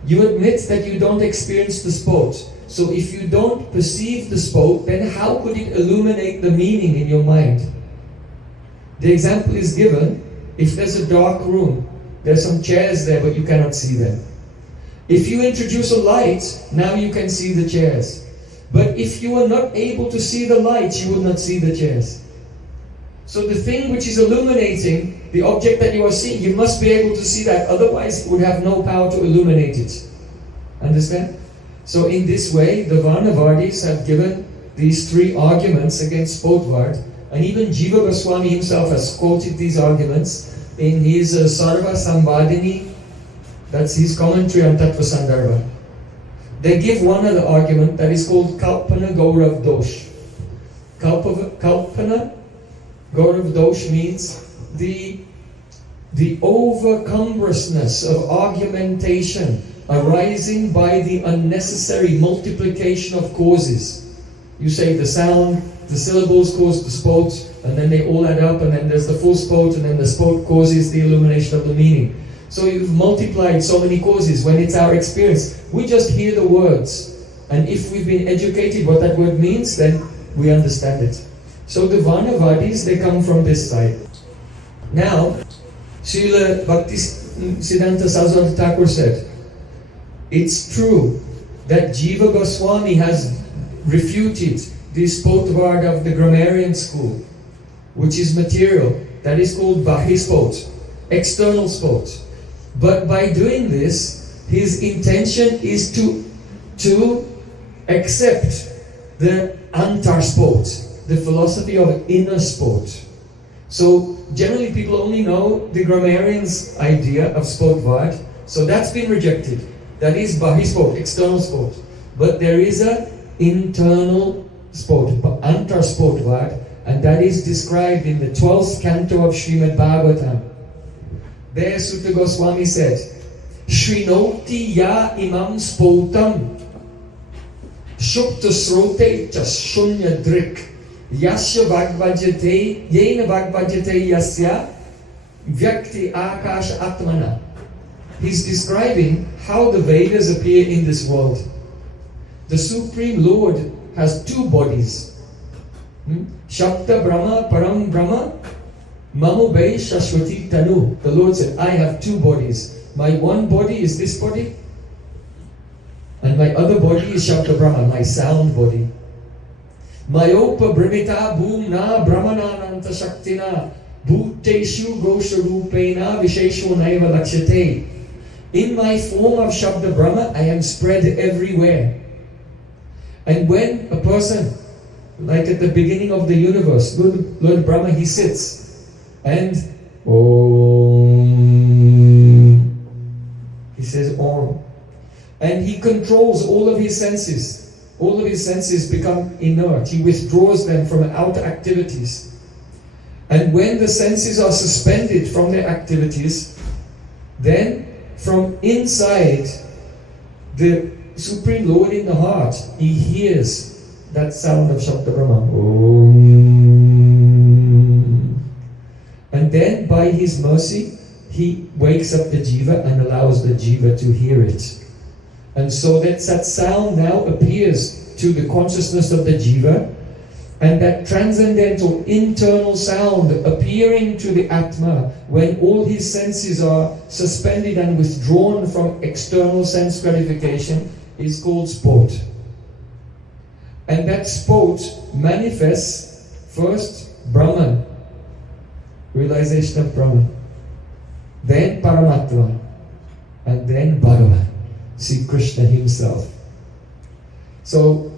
you admit that you don't experience the spot. So if you don't perceive the spot, then how could it illuminate the meaning in your mind? The example is given, if there's a dark room, there's some chairs there, but you cannot see them. If you introduce a light, now you can see the chairs. But if you are not able to see the light, you will not see the chairs. So the thing which is illuminating the object that you are seeing, you must be able to see that, otherwise it would have no power to illuminate it. Understand? So in this way, the Varnavardis have given these three arguments against Spotvad, and even Jiva Goswami himself has quoted these arguments in his Sarva Sambadini. That's his commentary on Tattva Sandarbha. They give one other argument that is called Kalpana Gaurav Dosh. Kalpana Gaurav Dosh means the overcumbrousness of argumentation arising by the unnecessary multiplication of causes. You say the sound, the syllables cause the spot, and then they all add up, and then there's the full spot, and then the spot causes the illumination of the meaning. So you've multiplied so many causes. When it's our experience, we just hear the words, and if we've been educated what that word means, then we understand it. So the Varnavadis, they come from this side. Now, Srila Bhaktisiddhanta Sarasvati Thakur said, it's true that Jiva Goswami has refuted the spotvad of the grammarian school, which is material, that is called Bahispot, external spot. But by doing this, his intention is to accept the antar spot, the philosophy of inner spot. So generally people only know the grammarian's idea of spotvad, so that's been rejected. That is Bahispot, external spot. But there is an internal spot, antar spotvad, and that is described in the 12th canto of Srimad Bhagavatam. There Sutta Goswami said, Shrinoti ya imam spotam Shukta srote cha shunya drik Yasya vagvajate Yena vagvajate yasya Vyakti akasha atmana. He's describing how the Vedas appear in this world. The Supreme Lord has two bodies. Shakta Brahma Param Brahma Mamu Bai Shashwati Tanu. The Lord said, I have two bodies. My one body is this body, and my other body is Shakta Brahma, my sound body. Mayopa Brahmita Bhumna Brahmanananta Shaktina Bhuteshu Gosharupena Visheshu Naiva Lakshate. In my form of Shabda Brahma, I am spread everywhere. And when a person, like at the beginning of the universe, Lord Brahma, he sits and Om, he says Om, and he controls all of his senses. All of his senses become inert. He withdraws them from outer activities. And when the senses are suspended from their activities, then from inside the Supreme Lord in the heart, he hears that sound of Shabda Brahma. Om. And then by his mercy, he wakes up the jiva and allows the jiva to hear it. And so that sound now appears to the consciousness of the jiva, and that transcendental internal sound appearing to the Atma when all his senses are suspended and withdrawn from external sense gratification is called sport. And that sport manifests first Brahman, realization of Brahman, then Paramatma, and then Bhagavan, see Krishna himself. So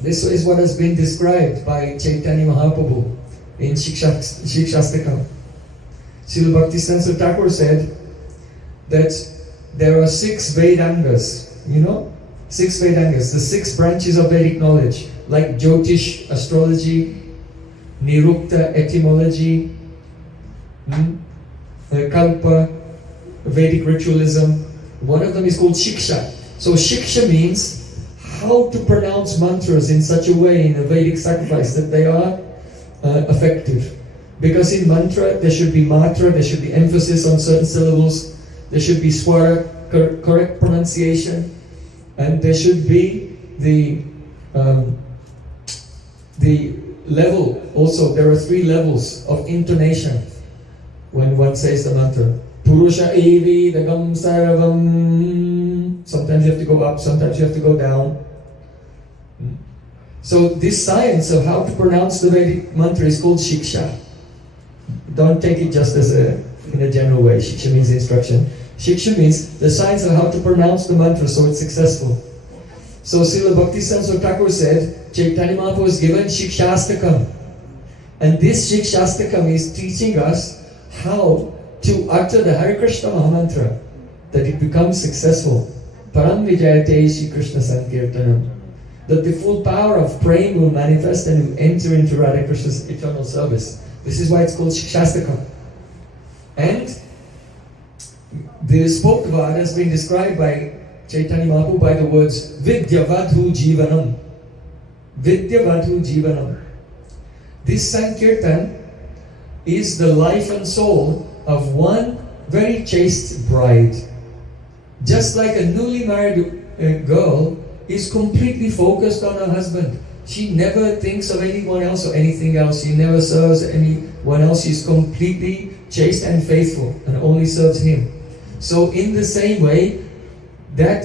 this is what has been described by Chaitanya Mahaprabhu in Shikshastakam. Srila Bhaktisiddhanta Thakur said that there are 6 Vedangas, 6 Vedangas, the 6 branches of Vedic knowledge, like Jyotish, astrology, Nirukta, etymology, Kalpa, Vedic ritualism. One of them is called Shiksha. So Shiksha means how to pronounce mantras in such a way in a Vedic sacrifice that they are effective. Because in mantra there should be matra, there should be emphasis on certain syllables, there should be swara, correct pronunciation, and there should be the level also. There are 3 levels of intonation when one says the mantra. Purusha evi dagam saravam. Sometimes you have to go up, sometimes you have to go down. So this science of how to pronounce the Vedic mantra is called Shiksha. Don't take it just as in a general way. Shiksha means instruction. Shiksha means the science of how to pronounce the mantra so it's successful. So Srila Bhaktisiddhanta Thakur said, Chaitanya Mahaprabhu was given Shikshastakam. And this Shikshastakam is teaching us how to utter the Hare Krishna Mahamantra, that it becomes successful. Param Vijayate Shri Krishna Sankirtanam. That the full power of Prem will manifest and will enter into Radha Krishna's eternal service. This is why it's called Shikshastakam. And the Spoktavad has been described by Chaitanya Mahaprabhu by the words Vidya Vadhu Jivanam. Vidya Vadhu Jivanam. This Sankirtan is the life and soul of one very chaste bride. Just like a newly married girl is completely focused on her husband. She never thinks of anyone else or anything else. She never serves anyone else. She's completely chaste and faithful and only serves him. So in the same way, that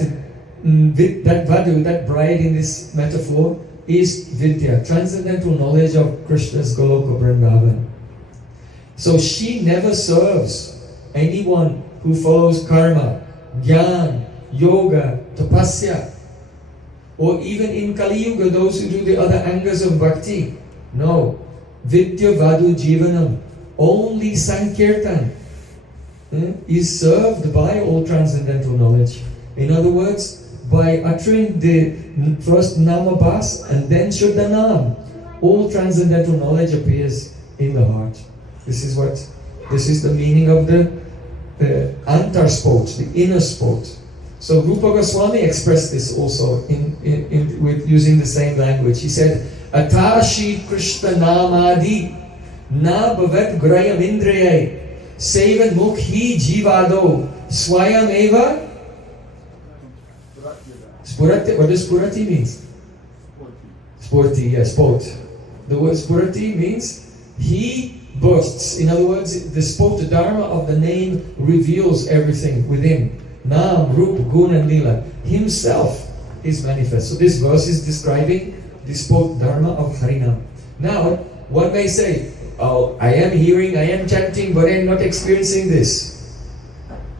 Vadhu, that bride in this metaphor, is Vidya, transcendental knowledge of Krishna's Goloka Vrindavan. So she never serves anyone who follows karma, jnana, yoga, tapasya, or even in Kali Yuga, those who do the other angas of bhakti. No. Vidya Vadhu Jivanam. Only Sankirtan is served by all transcendental knowledge. In other words, by uttering the first Namabhas and then Shuddha Nam, all transcendental knowledge appears in the heart. This is the meaning of the antar sport, the inner sport. So Rupa Goswami expressed this also with using the same language. He said, Atashi Krishna Namadi Na Bhavat Grayam Indriyai Sevan Mukhi Jivado Swayam Eva Spurati. What does Spurati means? Sporti, yeah, sport. The word Spurati means he bursts. In other words, the Spota Dharma of the name reveals everything within. Nam, Rup, Gun and Lila. Himself is manifest. So this verse is describing the Spota Dharma of Harinam. Now, one may say, oh, I am hearing, I am chanting, but I am not experiencing this.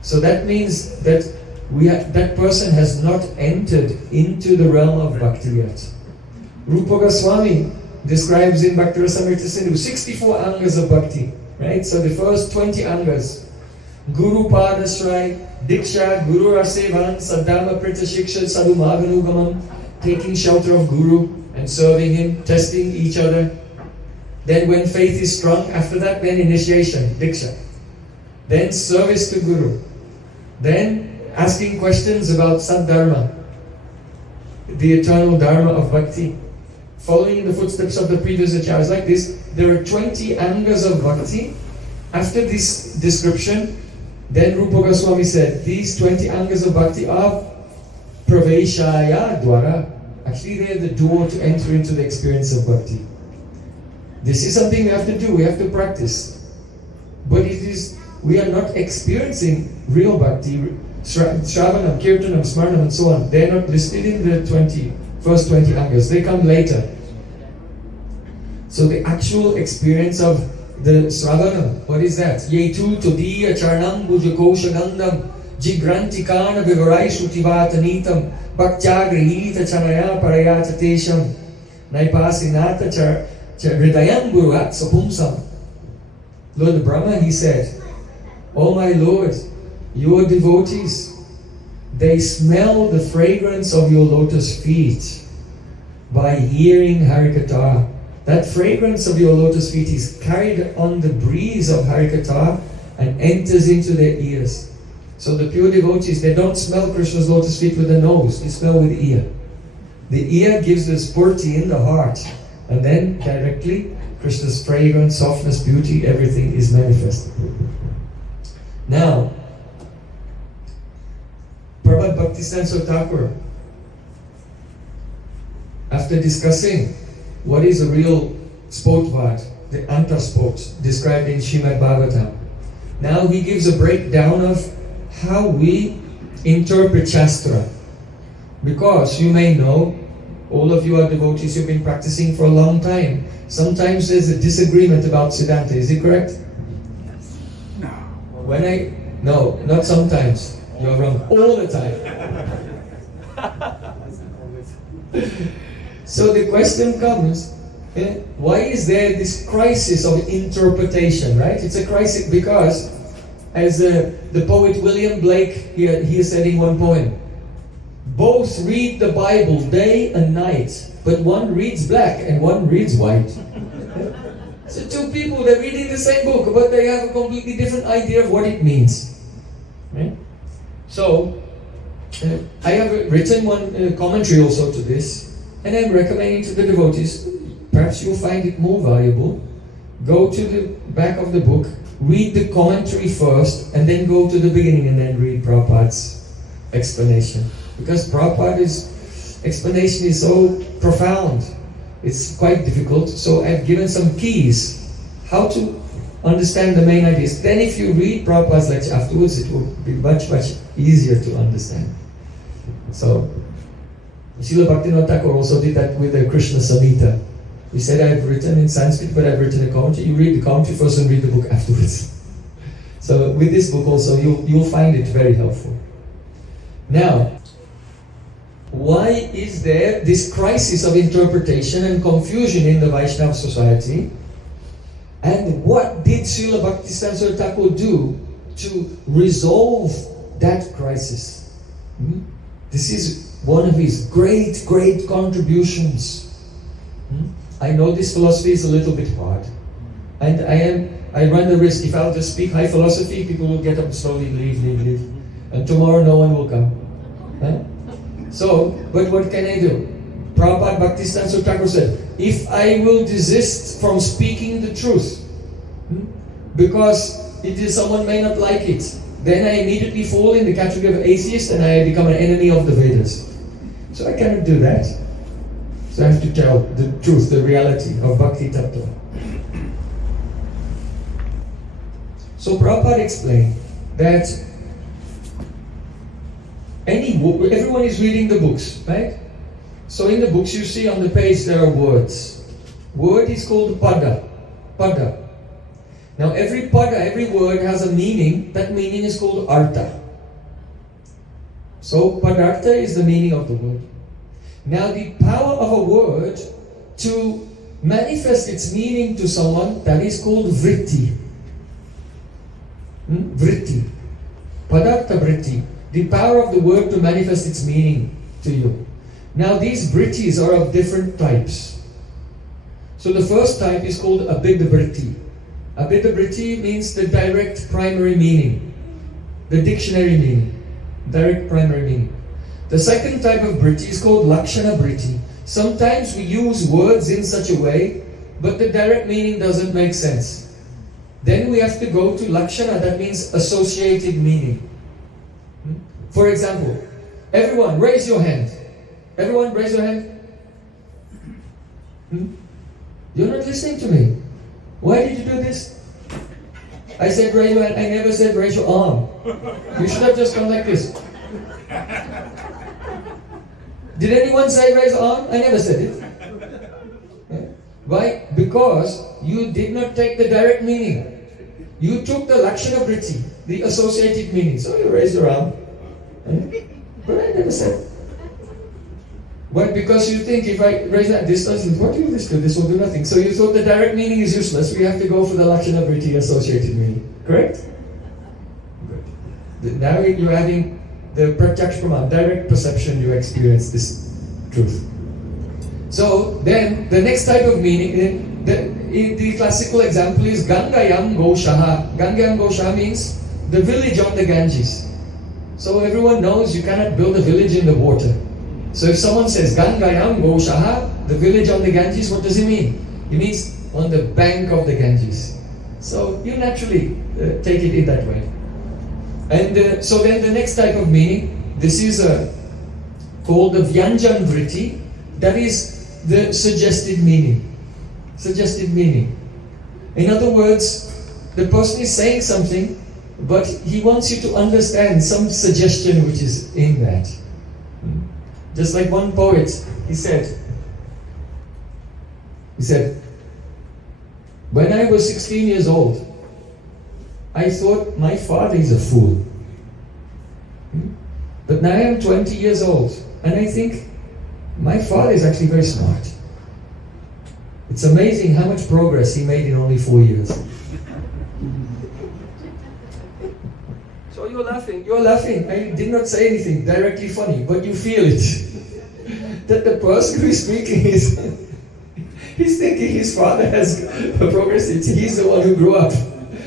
So that means that that person has not entered into the realm of bhakti yet. Rupa Goswami describes in Bhakti Rasamrita Sindhu 64 angas of bhakti, right? So the first 20 angas, Guru Padashray, Diksha, Guru Rasevan, Saddhama Prita Shiksha, Sadhu Maganugamam, taking shelter of Guru and serving him, testing each other. Then when faith is strong, after that, then initiation, Diksha. Then service to Guru. Then asking questions about Saddharma, the eternal Dharma of Bhakti. Following in the footsteps of the previous acharyas like this, there are 20 angas of Bhakti. After this description, then Rupa Goswami said, these 20 angas of Bhakti are Praveshaya Dwara. Actually, they are the door to enter into the experience of Bhakti. This is something we have to do, we have to practice. But we are not experiencing real Bhakti. Shravanam, Kirtanam, Smaranam and so on, they are not listed in the first 20 angas, they come later. So the actual experience of the Sravanam, what is that? Yetu Todiya Charnam Bhujakosha Gandam Jigrantikana Vivarai Shutivatanitam Bhaktyagrihita Chanaya Parayata Tesham Naipasinata Hridayam Guruat Sapumsam. Lord Brahma, he said, oh my Lord, your devotees, they smell the fragrance of your lotus feet by hearing Harikatha. That fragrance of your lotus feet is carried on the breeze of Harikatha and enters into their ears. So the pure devotees, they don't smell Krishna's lotus feet with the nose, they smell with the ear. The ear gives the spurti in the heart, and then directly Krishna's fragrance, softness, beauty, everything is manifested. Now, Prabhupada Bhaktisiddhanta Thakura, after discussing what is a real spotvad, the antaspot described in Srimad Bhagavatam, now he gives a breakdown of how we interpret Shastra. Because you may know, all of you are devotees, you've been practicing for a long time. Sometimes there's a disagreement about Siddhanta, is it correct? Yes. No, not sometimes. You're wrong all the time. So the question comes, why is there this crisis of interpretation, right? It's a crisis because, as the poet William Blake he said in one poem, both read the Bible day and night, but one reads black and one reads white. So two people, they're reading the same book, but they have a completely different idea of what it means. Right? So, I have written one commentary also to this, and I'm recommending to the devotees, perhaps you'll find it more valuable. Go to the back of the book, read the commentary first, and then go to the beginning and then read Prabhupada's explanation. Because Prabhupada's explanation is so profound, it's quite difficult. So I've given some keys how to understand the main ideas. Then if you read Prabhupada's lecture afterwards, it will be much, much easier to understand. So, Srila Bhaktivinoda Thakur also did that with the Krishna Samhita. He said, I've written in Sanskrit, but I've written a commentary. You read the commentary first and read the book afterwards. So with this book also, you'll find it very helpful. Now, why is there this crisis of interpretation and confusion in the Vaishnava society? And what did Srila Bhaktisiddhanta Thakur do to resolve that crisis? This is one of his great, great contributions. I know this philosophy is a little bit hard. And I run the risk, if I'll just speak high philosophy, people will get up and slowly leave. And tomorrow no one will come. So, but what can I do? Prabhupada Bhaktisiddhanta Thakur said, if I will desist from speaking the truth, because someone may not like it, then I immediately fall in the category of atheist and I become an enemy of the Vedas. So I cannot do that. So So I have to tell the truth, the reality of Bhakti Tattva. So Prabhupada explained that everyone is reading the books, right? So in the books you see on the page there are words. Word is called pada. Pada. Now every pada, every word has a meaning. That meaning is called artha. So padartha is the meaning of the word. Now the power of a word to manifest its meaning to someone, that is called vritti. Vritti. Padartha vritti. The power of the word to manifest its meaning to you. Now these vrittis are of different types. So the first type is called bheda-vritti. Bheda-vritti means the direct primary meaning. The dictionary meaning. Direct primary meaning. The second type of vritti is called lakshana vritti. Sometimes we use words in such a way, but the direct meaning doesn't make sense. Then we have to go to lakshana, that means associated meaning. For example, everyone raise your hand. Everyone raise your hand. You're not listening to me. Why did you do this? I said raise your hand. I never said raise your arm. You should have just gone like this. Did anyone say raise your arm? I never said it. Why? Because you did not take the direct meaning. You took the lakshana vritti, the associated meaning. So you raised your arm. But I never said. Why? Because you think if I raise that distance, what do this do? This will do nothing. So you thought the direct meaning is useless. We have to go for the lakshana vritti associated meaning. Correct? Good. Now you're having the pratyaksh praman, direct perception, you experience this truth. So then the next type of meaning, the classical example is Gangayam Goshaha. Gangayam Goshaha means the village on the Ganges. So everyone knows you cannot build a village in the water. So if someone says Gangayam Goshaha, the village on the Ganges, what does it mean? It means on the bank of the Ganges. So you naturally take it in that way. And so then the next type of meaning, this is called the Vyanjan vritti, that is the suggested meaning. Suggested meaning. In other words, the person is saying something, but he wants you to understand some suggestion which is in that. Just like one poet, he said, when I was 16 years old, I thought my father is a fool. But now I am 20 years old, and I think my father is actually very smart. It's amazing how much progress he made in only 4 years. So you're laughing. I did not say anything directly funny, but you feel it. That the person who is speaking is he's thinking his father has progressed. He's the one who grew up.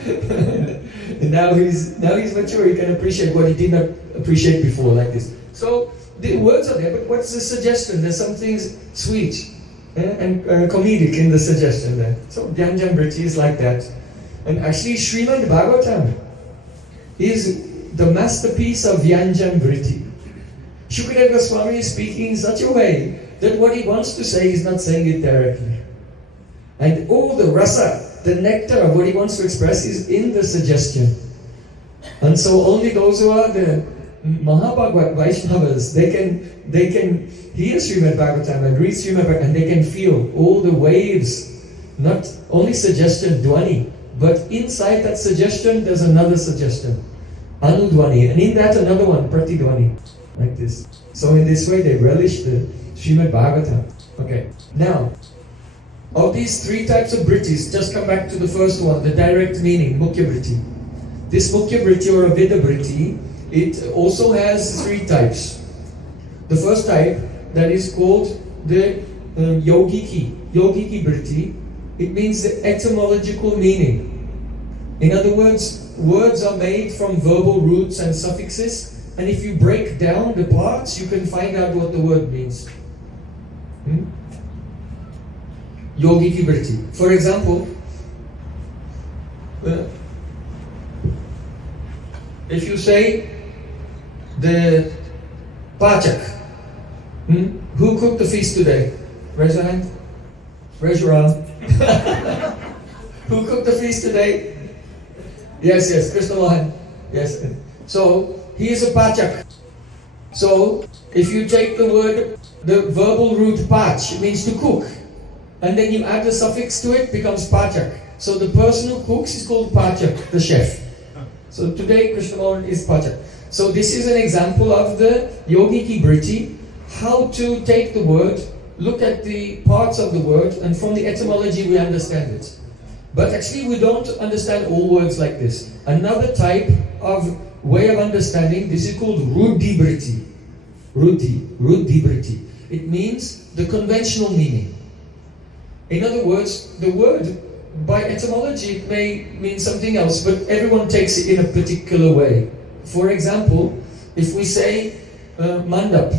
And now he's mature, he can appreciate what he did not appreciate before, like this. So the words are there, but what's the suggestion? There's some things sweet and comedic in the suggestion there. So Vyanjan vritti is like that. And actually Srimad Bhagavatam is the masterpiece of Vyanjan vritti. Shukadeva Goswami is speaking in such a way that what he wants to say, he's not saying it directly. And all the rasa, the nectar of what he wants to express is in the suggestion. And so only those who are the Mahabhagavad Vaishnavas, they can hear Srimad Bhagavatam and read Srimad Bhagavatam, and they can feel all the waves, not only suggestion, dwani, but inside that suggestion there's another suggestion, anudwani, and in that another one, pratidwani, like this. So in this way they relish the Srimad Bhagavatam. Okay, now, of these three types of vrittis, just come back to the first one, the direct meaning, mukhya vritti. This mukhya vritti or a bheda-vritti, it also has three types. The first type, that is called the yogiki vritti. It means the etymological meaning. In other words, words are made from verbal roots and suffixes, and if you break down the parts, you can find out what the word means. Yogiki vritti. For example, if you say the pachak, who cooked the feast today? Raise your hand. Raise your arm. Who cooked the feast today? Yes, Krishna Mohan. Yes. So, he is a pachak. So, if you take the word, the verbal root pach, it means to cook. And then you add the suffix to it, becomes pachak. So the person who cooks is called pachak, the chef. So today Krishna Mohan is pachak. So this is an example of the yogi ki vritti, how to take the word, look at the parts of the word, and from the etymology we understand it. But actually we don't understand all words like this. Another type of way of understanding, this is called ruddhi vritti. Ruddhi vritti. It means the conventional meaning. In other words, the word by etymology it may mean something else, but everyone takes it in a particular way. For example, if we say mandap,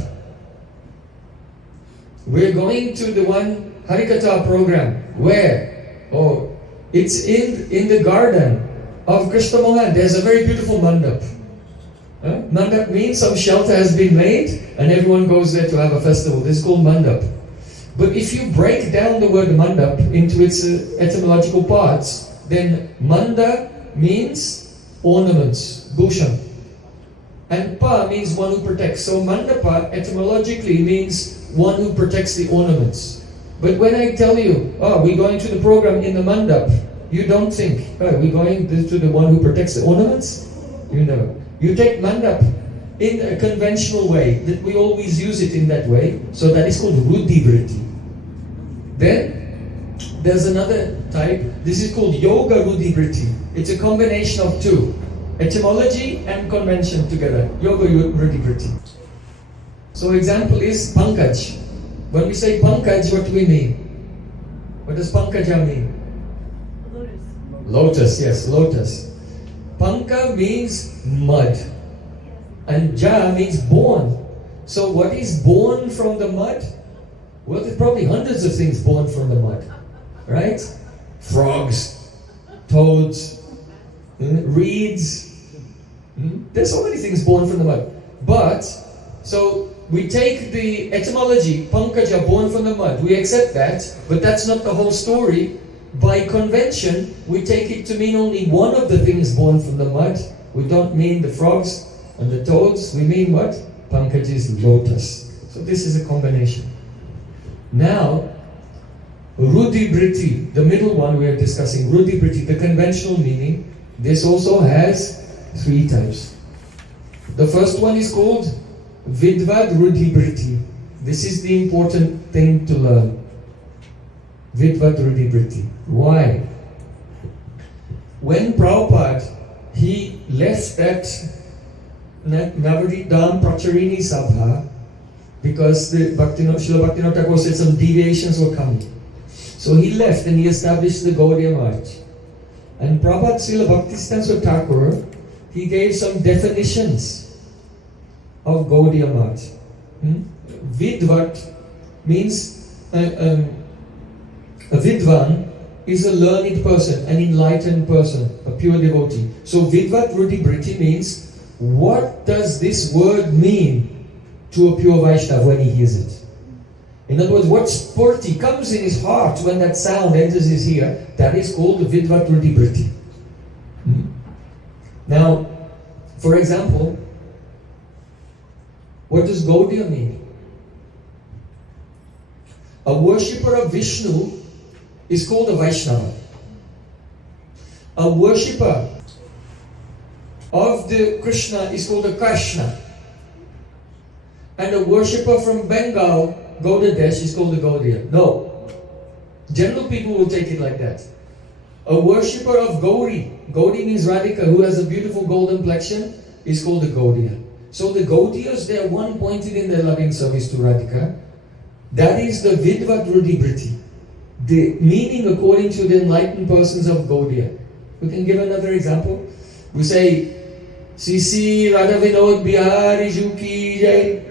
we're going to the one Harikatha program. Where? Oh, it's in the garden of Krishna Mohan. There's a very beautiful mandap. Mandap means some shelter has been made and everyone goes there to have a festival. This is called mandap. But if you break down the word mandap into its etymological parts, then manda means ornaments, bhushan. And pa means one who protects. So mandapa etymologically means one who protects the ornaments. But when I tell you, we're going to the program in the mandap, you don't think, we're going to the one who protects the ornaments? You know. You take mandap in a conventional way, that we always use it in that way, so that is called ruddhi vritti. Then, there's another type, this is called yoga ruddhi vritti. It's a combination of two, etymology and convention together, yoga ruddhi vritti. So example is pankaj. When we say pankaj, what do we mean? What does pankaja mean? Lotus, yes, lotus. Panka means mud, and ja means born. So what is born from the mud? Well, there's probably hundreds of things born from the mud, right? Frogs, toads, reeds. There's so many things born from the mud. But, so we take the etymology, pankaja, born from the mud, we accept that, but that's not the whole story. By convention, we take it to mean only one of the things born from the mud. We don't mean the frogs and the toads, we mean what? Pankaj is lotus. So this is a combination. Now, ruddhi vritti, the middle one we are discussing, ruddhi vritti, the conventional meaning, this also has three types. The first one is called vidvad ruddhi vritti. This is the important thing to learn. Vidvad ruddhi vritti. Why? When Prabhupada, he left that Navadvip Dham Pracharini Sabha, because the Srila Bhaktivinoda Thakur said some deviations were coming. So he left and he established the Gaudiya March. And Prabhupada Srila Bhaktisiddhanta Thakur, he gave some definitions of Gaudiya March. Vidvat means a vidvan is a learned person, an enlightened person, a pure devotee. So vidvat ruddhi vritti means, what does this word mean to a pure Vaishnava when he hears it? In other words, what spurti comes in his heart when that sound enters his ear, that is called the vidvat ruddhi vritti. Now, for example, what does Gaudiya mean? A worshipper of Vishnu is called a Vaishnava. A worshipper of the Krishna is called a Krishna. And a worshipper from Bengal, Gaudiya-Desh, is called a Gaudiya. No. General people will take it like that. A worshipper of Gauri, Gauri means Radhika, who has a beautiful golden complexion, is called a Gaudiya. So the Gaudiyas, they are one pointed in their loving service to Radhika. That is the vidvat ruddhi vritti. The meaning according to the enlightened persons of Gaudiya. We can give another example. We say, Sisi Radha Vinod Bihari Ju Ki Jai.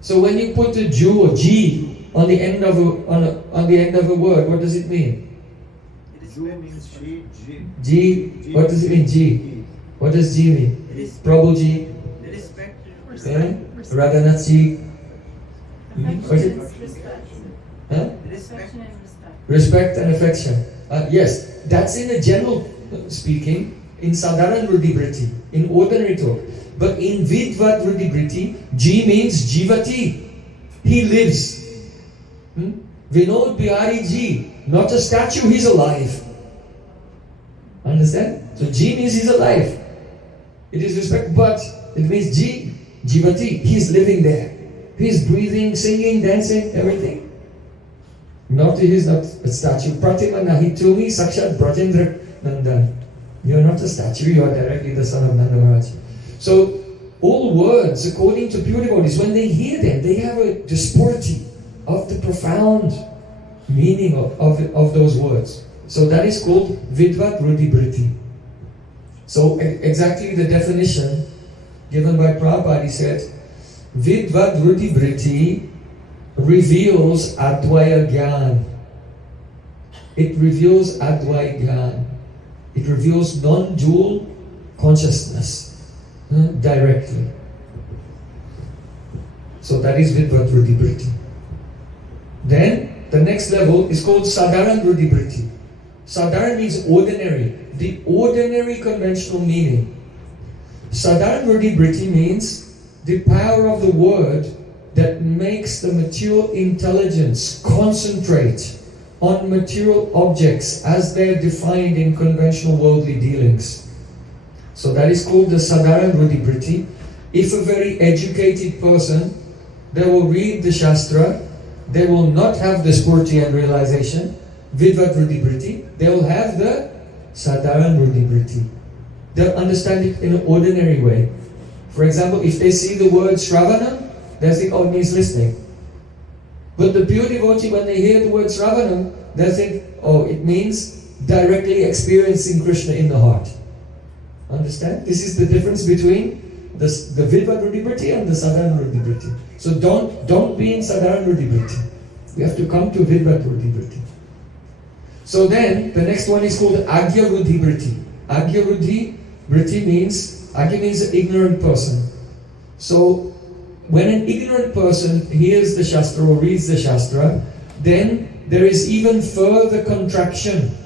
So when you put a Ju or G on the end of a word, what does it mean? Ju means she, G. What does it mean? G. What does G mean? Prabhu Ji. Respect. Radhanath Ji. What is it? Huh? Respect. Respect and affection. Yes, that's in a general speaking, in Sadharan Rudibriti, in ordinary talk. But in Vidvat Rudibriti, Ji means Jivati. He lives. Vinod Bihari Ji, not a statue, he's alive. Understand? So Ji means he's alive. It is respect, but it means Ji, Jivati, he's living there. He's breathing, singing, dancing, everything. He's not a statue. Pratima Nahitumi Sakshat Brajendra Nandan. You're not a statue, you are directly the son of Nanda Maharaj. So, all words, according to pure devotees, when they hear them, they have a disporti of the profound meaning of those words. So that is called Vidvat Rudibriti. So exactly the definition given by Prabhupada, he said, Vidvat Rudibriti reveals Advaya Gyan. It reveals Advaya Gyan. It reveals non-dual consciousness directly. So that is Vidvat Rudibriti. Then the next level is called Sadharan Rudibriti. Sadharan means ordinary, the ordinary conventional meaning. Sadharan Rudibriti means the power of the word that makes the material intelligence concentrate on material objects as they are defined in conventional worldly dealings. So that is called the Sadharan Rudibriti. If a very educated person, they will read the Shastra, they will not have the spurti and realization, Vidvat Rudibriti, they will have the Sadharan Rudibriti. They'll understand it in an ordinary way. For example, if they see the word Shravanam, they think, oh, it means listening. But the pure devotee, when they hear the word Shravanam, they think, oh, it means directly experiencing Krishna in the heart. Understand? This is the difference between the Vidvat Rudibriti and the Sadharan Rudibriti. So don't be in Sadharan Rudibriti. We have to come to Vidvat Rudibriti. So then, the next one is called Agya Rudibriti. Agya Rudibriti means, Agya means an ignorant person. So, when an ignorant person hears the Shastra or reads the Shastra, then there is even further contraction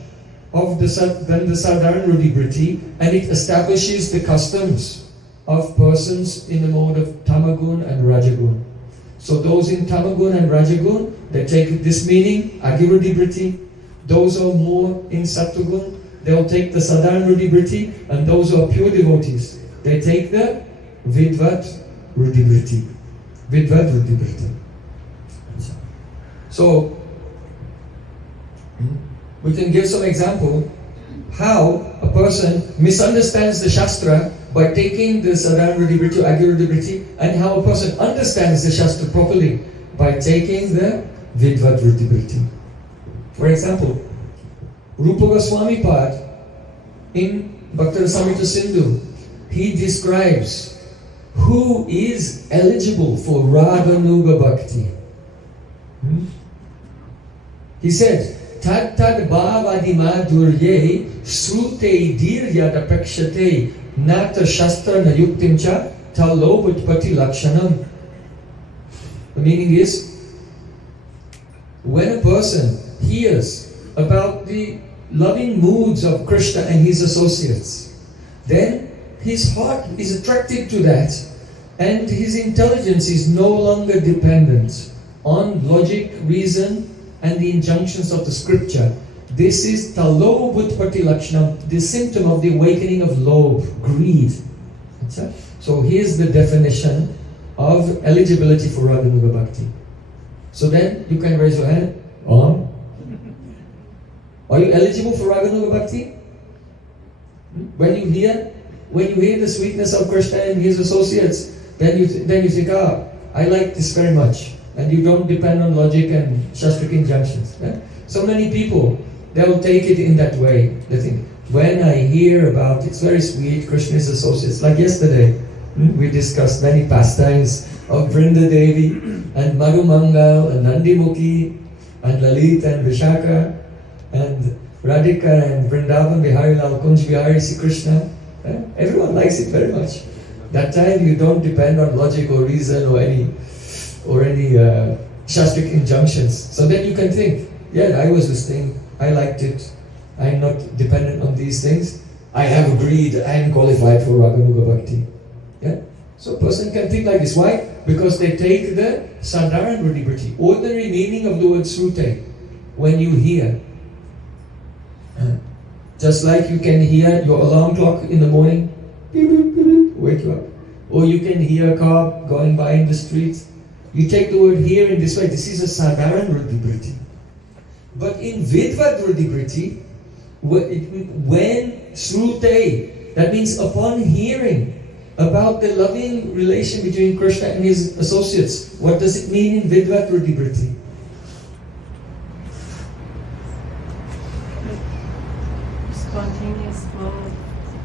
of than the Sadharan Rudibriti, and it establishes the customs of persons in the mode of Tamagun and Rajagun. So those in Tamagun and Rajagun, they take this meaning, Agya Rudibriti. Those who are more in Sattvagun, they'll take the Sadharan Rudibriti, and those who are pure devotees, they take the Vidvat Rudibriti. Vidvat Rudibriti. So, we can give some example how a person misunderstands the Shastra by taking the Sadharan Rudibriti or Agya Rudibriti, and how a person understands the Shastra properly by taking the Vidvat Rudibriti. For example, Rupa Goswami Pad in Bhakti Rasamrita Sindhu, he describes who is eligible for Raganuga Bhakti. He said, Tad tad bhavadima durye srute diryad apekshate nata shastra na yuktimcha talobutpati lakshanam. The meaning is, when a person hears about the loving moods of Krishna and his associates, then his heart is attracted to that, and his intelligence is no longer dependent on logic, reason, and the injunctions of the scripture. This is talo butpati lakshanam, the symptom of the awakening of lobh, greed. So here's the definition of eligibility for Raganuga Bhakti. So then you can raise your hand. Are you eligible for Raganuga Bhakti? When you hear the sweetness of Krishna and his associates, then you think, I like this very much. And you don't depend on logic and shastric injunctions. So many people, they'll take it in that way. They think, when I hear about it's very sweet, Krishna's associates. Like yesterday, we discussed many pastimes of Vrinda Devi and Madhu Mangal and Nandimukhi and Lalit and Vishaka and Radhika and Vrindavan Bihari Lal Kunj Bihari Sri Krishna. Everyone likes it very much. That time you don't depend on logic or reason or any Shastric injunctions. So then you can think, yeah, I was this thing, I liked it, I'm not dependent on these things, I have agreed, I am qualified for Raganuga Bhakti. Yeah? So a person can think like this. Why? Because they take the Sadharan Rudibriti, ordinary meaning of the word Srute, when you hear. Just like you can hear your alarm clock in the morning, beep, beep, beep, beep, wake you up. Or you can hear a car going by in the street. You take the word hear in this way. This is a Sadharan Rudibriti. But in Vidvat Rudibriti, when Srute, that means upon hearing about the loving relation between Krishna and his associates, what does it mean in Vidvat Rudibriti? Spontaneous flow of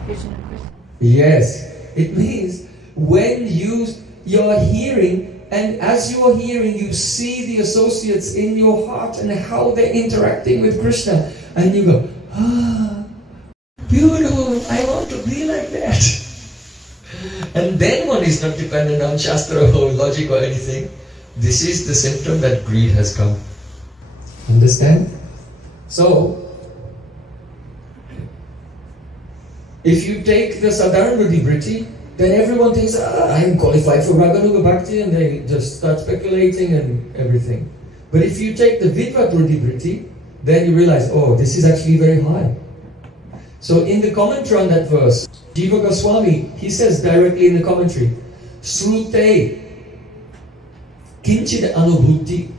vision of Krishna. Yes, it means when you're hearing, and as you are hearing, you see the associates in your heart and how they're interacting with Krishna, and you go, ah, beautiful, I want to be like that. And then one is not dependent on Shastra or logic or anything. This is the symptom that greed has come. Understand? So, if you take the Sadharan Rudibriti, then everyone thinks, I'm qualified for Raganuga Bhakti, and they just start speculating and everything. But if you take the Vidvat Rudibriti, then you realize, oh, this is actually very high. So in the commentary on that verse, Jiva Goswami, he says directly in the commentary, Srute Kinchid Anubhuti.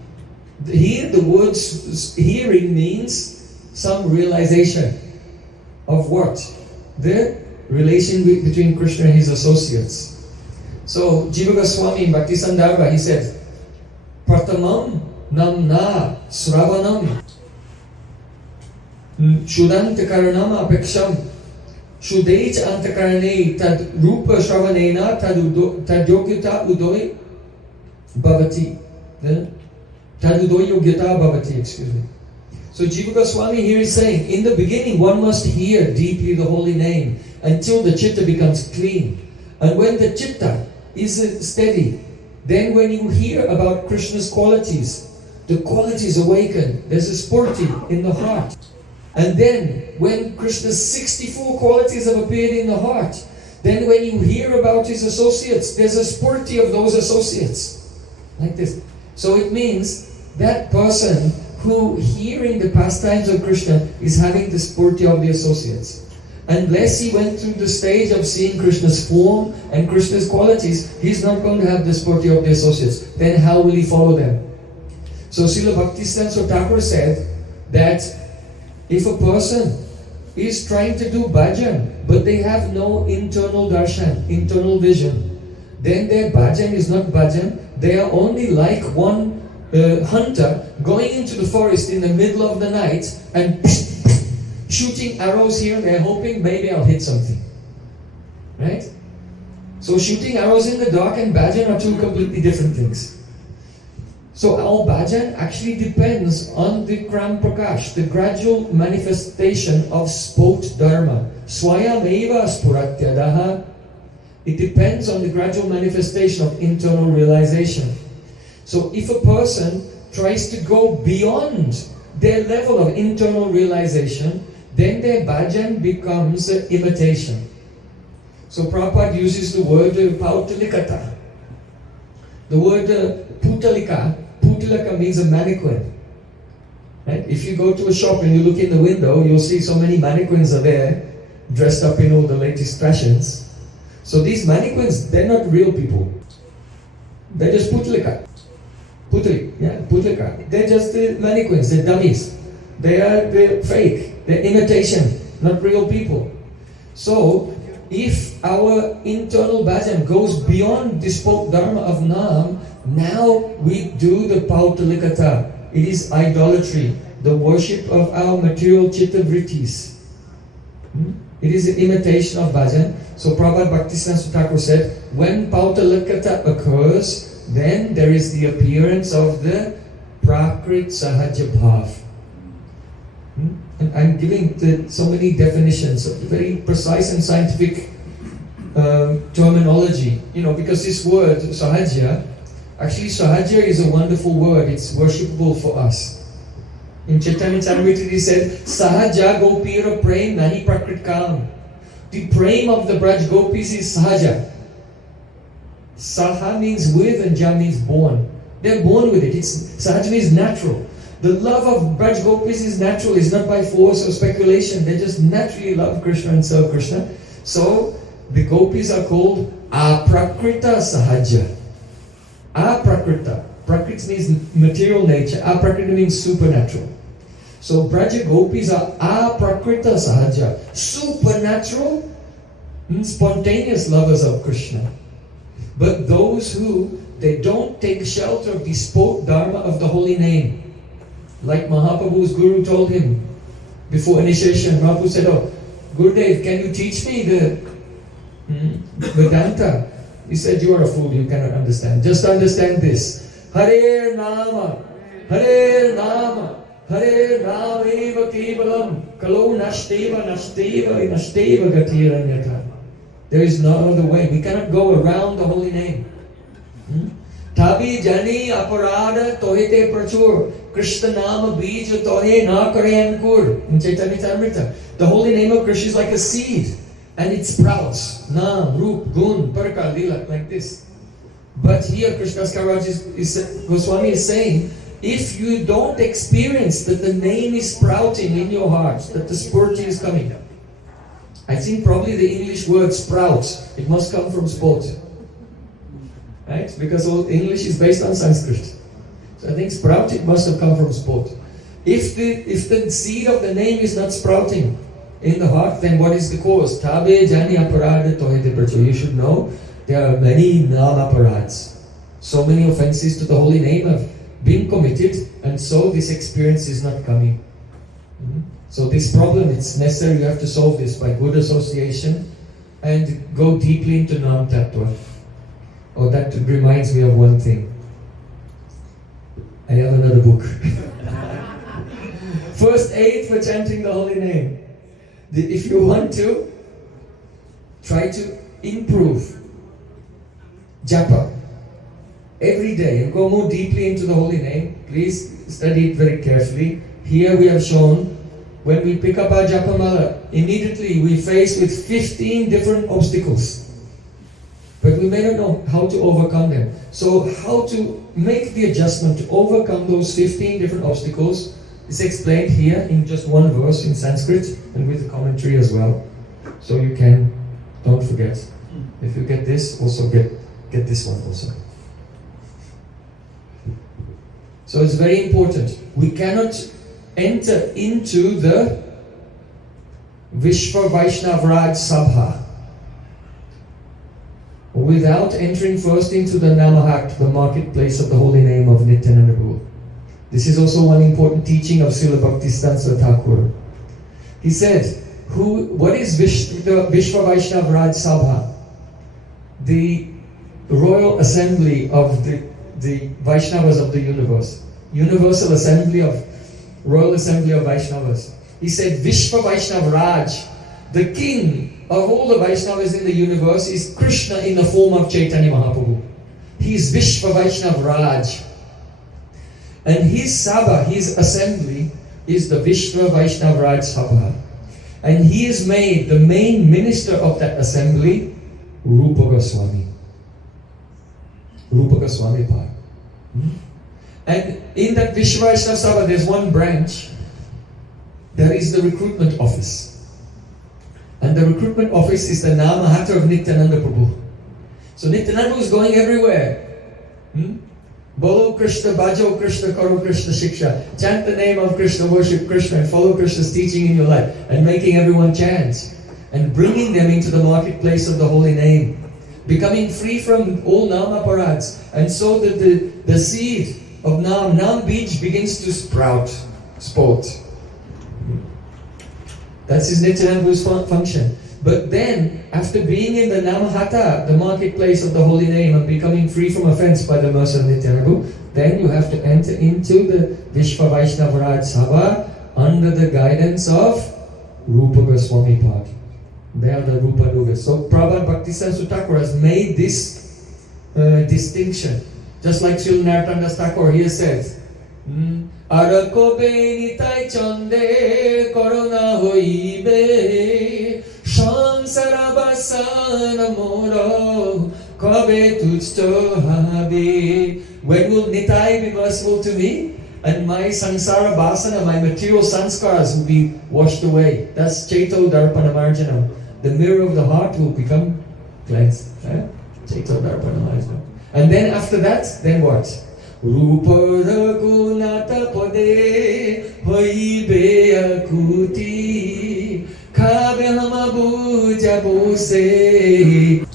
Here the word hearing means some realization of what? The relation between Krishna and his associates. So Jiva Goswami in Bhakti Sandarbha, he said, Pratamam namna sravanam Shudantakaranam apeksham Shudej antakarane tad rupa shravanena tad yogyata udoy bhavati. Tad udoy yogyata bhavati, excuse me. So Jiva Goswami here is saying, in the beginning one must hear deeply the holy name until the chitta becomes clean. And when the chitta is steady, then when you hear about Krishna's qualities, the qualities awaken. There's a spurti in the heart. And then, when Krishna's 64 qualities have appeared in the heart, then when you hear about his associates, there's a spurti of those associates. Like this. So it means that person who, hearing the pastimes of Krishna, is having the spurti of the associates. Unless he went through the stage of seeing Krishna's form and Krishna's qualities, he's not going to have the spurti of the associates. Then how will he follow them? So Srila Bhaktisiddhanta Thakur said that if a person is trying to do bhajan, but they have no internal darshan, internal vision, then their bhajan is not bhajan. They are only like one hunter going into the forest in the middle of the night and shooting arrows here and there, hoping maybe I'll hit something. Right? So shooting arrows in the dark and bhajan are two completely different things. So our bhajan actually depends on the Kram Prakash, the gradual manifestation of spot dharma. Swayameva spuratyadaha. It depends on the gradual manifestation of internal realization. So if a person tries to go beyond their level of internal realization, then their bhajan becomes imitation. So Prabhupada uses the word pautalikata. The word putalika means a mannequin. Right? If you go to a shop and you look in the window, you'll see so many mannequins are there, dressed up in all the latest fashions. So these mannequins, they're not real people. They're just putalika. Putalika. They're just the mannequins, they're dummies. They're fake, they're imitation, not real people. So, if our internal bhajan goes beyond the spoke dharma of Nam, now we do the pautalikata. It is idolatry, the worship of our material chitta vrittis. It is an imitation of bhajan. So Prabhupada Bhaktisiddhanta Thakur said, when pautalikata occurs, then there is the appearance of the prakrit sahaja bhav. And I'm giving so many definitions of very precise and scientific terminology. Because this word sahaja Actually, Sahaja is a wonderful word. It's worshipable for us. In Chaitanya Charitamrita he said, Sahaja gopira prem nahi prakrit kalam. The prem of the Braj gopis is Sahaja. Saha means with and Ja means born. They're born with it. Sahaja means natural. The love of Braj gopis is natural. It's not by force or speculation. They just naturally love Krishna and serve Krishna. So the gopis are called aprakrita sahaja. Aprakrita. Prakrita means material nature. Aprakrita means supernatural. So Braja gopis are aprakrita sahaja. Supernatural, spontaneous lovers of Krishna. But those who, they don't take shelter of the spoke dharma of the holy name. Like Mahaprabhu's guru told him before initiation, Mahaprabhu said, oh, Gurudev, can you teach me the Vedanta? He said, you are a fool, you cannot understand. Just understand this. Hare Nama, Hare Nama, Hare Nama eva kevalam, kalo nashteva gatiranyata. There is no other way. We cannot go around the holy name. Tabi jani aparada tohite prachur, Krishna nama bija tohe na kare ankur. In Chaitanya Charitamrita, the holy name of Krishna is like a seed. And it sprouts. Nam, Rup, Gun, Parka, Lila, like this. But here Krishnadas Kaviraj Goswami is saying, if you don't experience that the name is sprouting in your heart, that the spurti is coming. I think probably the English word sprouts, it must come from sport. Right? Because all English is based on Sanskrit. So I think sprout, it must have come from sport. If the seed of the name is not sprouting in the heart, then what is the cause? Tabe jani aparada tohite pracho. You should know there are many nam-aparads. So many offenses to the holy name have been committed, and so this experience is not coming. So this problem, it's necessary, you have to solve this by good association and go deeply into nam-tattva. Oh, that reminds me of one thing. I have another book. First aid for chanting the holy name. If you want to, try to improve japa every day and go more deeply into the holy name. Please study it very carefully. Here we have shown, when we pick up our japa mala, immediately we face with 15 different obstacles. But we may not know how to overcome them. So how to make the adjustment to overcome those 15 different obstacles is explained here in just one verse in Sanskrit and with the commentary as well. So you can, don't forget. If you get this, also get this one also. So it's very important. We cannot enter into the Vishva Vaishnav Raj Sabha without entering first into the Namahat, the marketplace of the holy name of Nityananda Prabhu. This is also one important teaching of Srila Bhaktisiddhanta Thakura. He said, what is the Vishva Vaishnav Raj Sabha? The royal assembly of the Vaishnavas of the universe. Universal assembly of, royal assembly of Vaishnavas. He said, Vishva Vaishnav Raj, the king of all the Vaishnavas in the universe is Krishna in the form of Chaitanya Mahaprabhu. He is Vishva Vaishnav Raj. And his Sabha, his assembly, is the Vishva Vaishnav Raj Sabha. And he is made the main minister of that assembly, Rupa Goswami. Rupa Goswami Par. And in that Vishva Vaishnav Sabha, there's one branch. There is the recruitment office. And the recruitment office is the Namahata of Nityananda Prabhu. So Nityananda is going everywhere. Bolo Krishna, Bhajo Krishna, Karo Krishna Shiksha. Chant the name of Krishna, worship Krishna, and follow Krishna's teaching in your life. And making everyone chant. And bringing them into the marketplace of the holy name. Becoming free from all Nam-aparads. And so that the seed of Nam Bij begins to sport. That's his Nityananda's function. But then, after being in the Namahata, the marketplace of the holy name, and becoming free from offense by the mercy of Nityananda, then you have to enter into the Vishva Vaishnav Raj Sabha under the guidance of Rupa Goswami Pad. They are the Rupa Nugas. So Prabhupada Bhaktisiddhanta Thakura has made this distinction. Just like Srila Narottam Thakur here says, Arako benitai chande korona hoibe Shansara basana moro kabe tuchto habe. When will Nitai be merciful to me? And my samsara basana, my material sanskars will be washed away. That's Chaito Darpana Marjanam. The mirror of the heart will become cleansed. Chaito Darpana Marjanam. And then after that, then what? Rupa raghunata pade hoibe akuti kabe hamabu jabose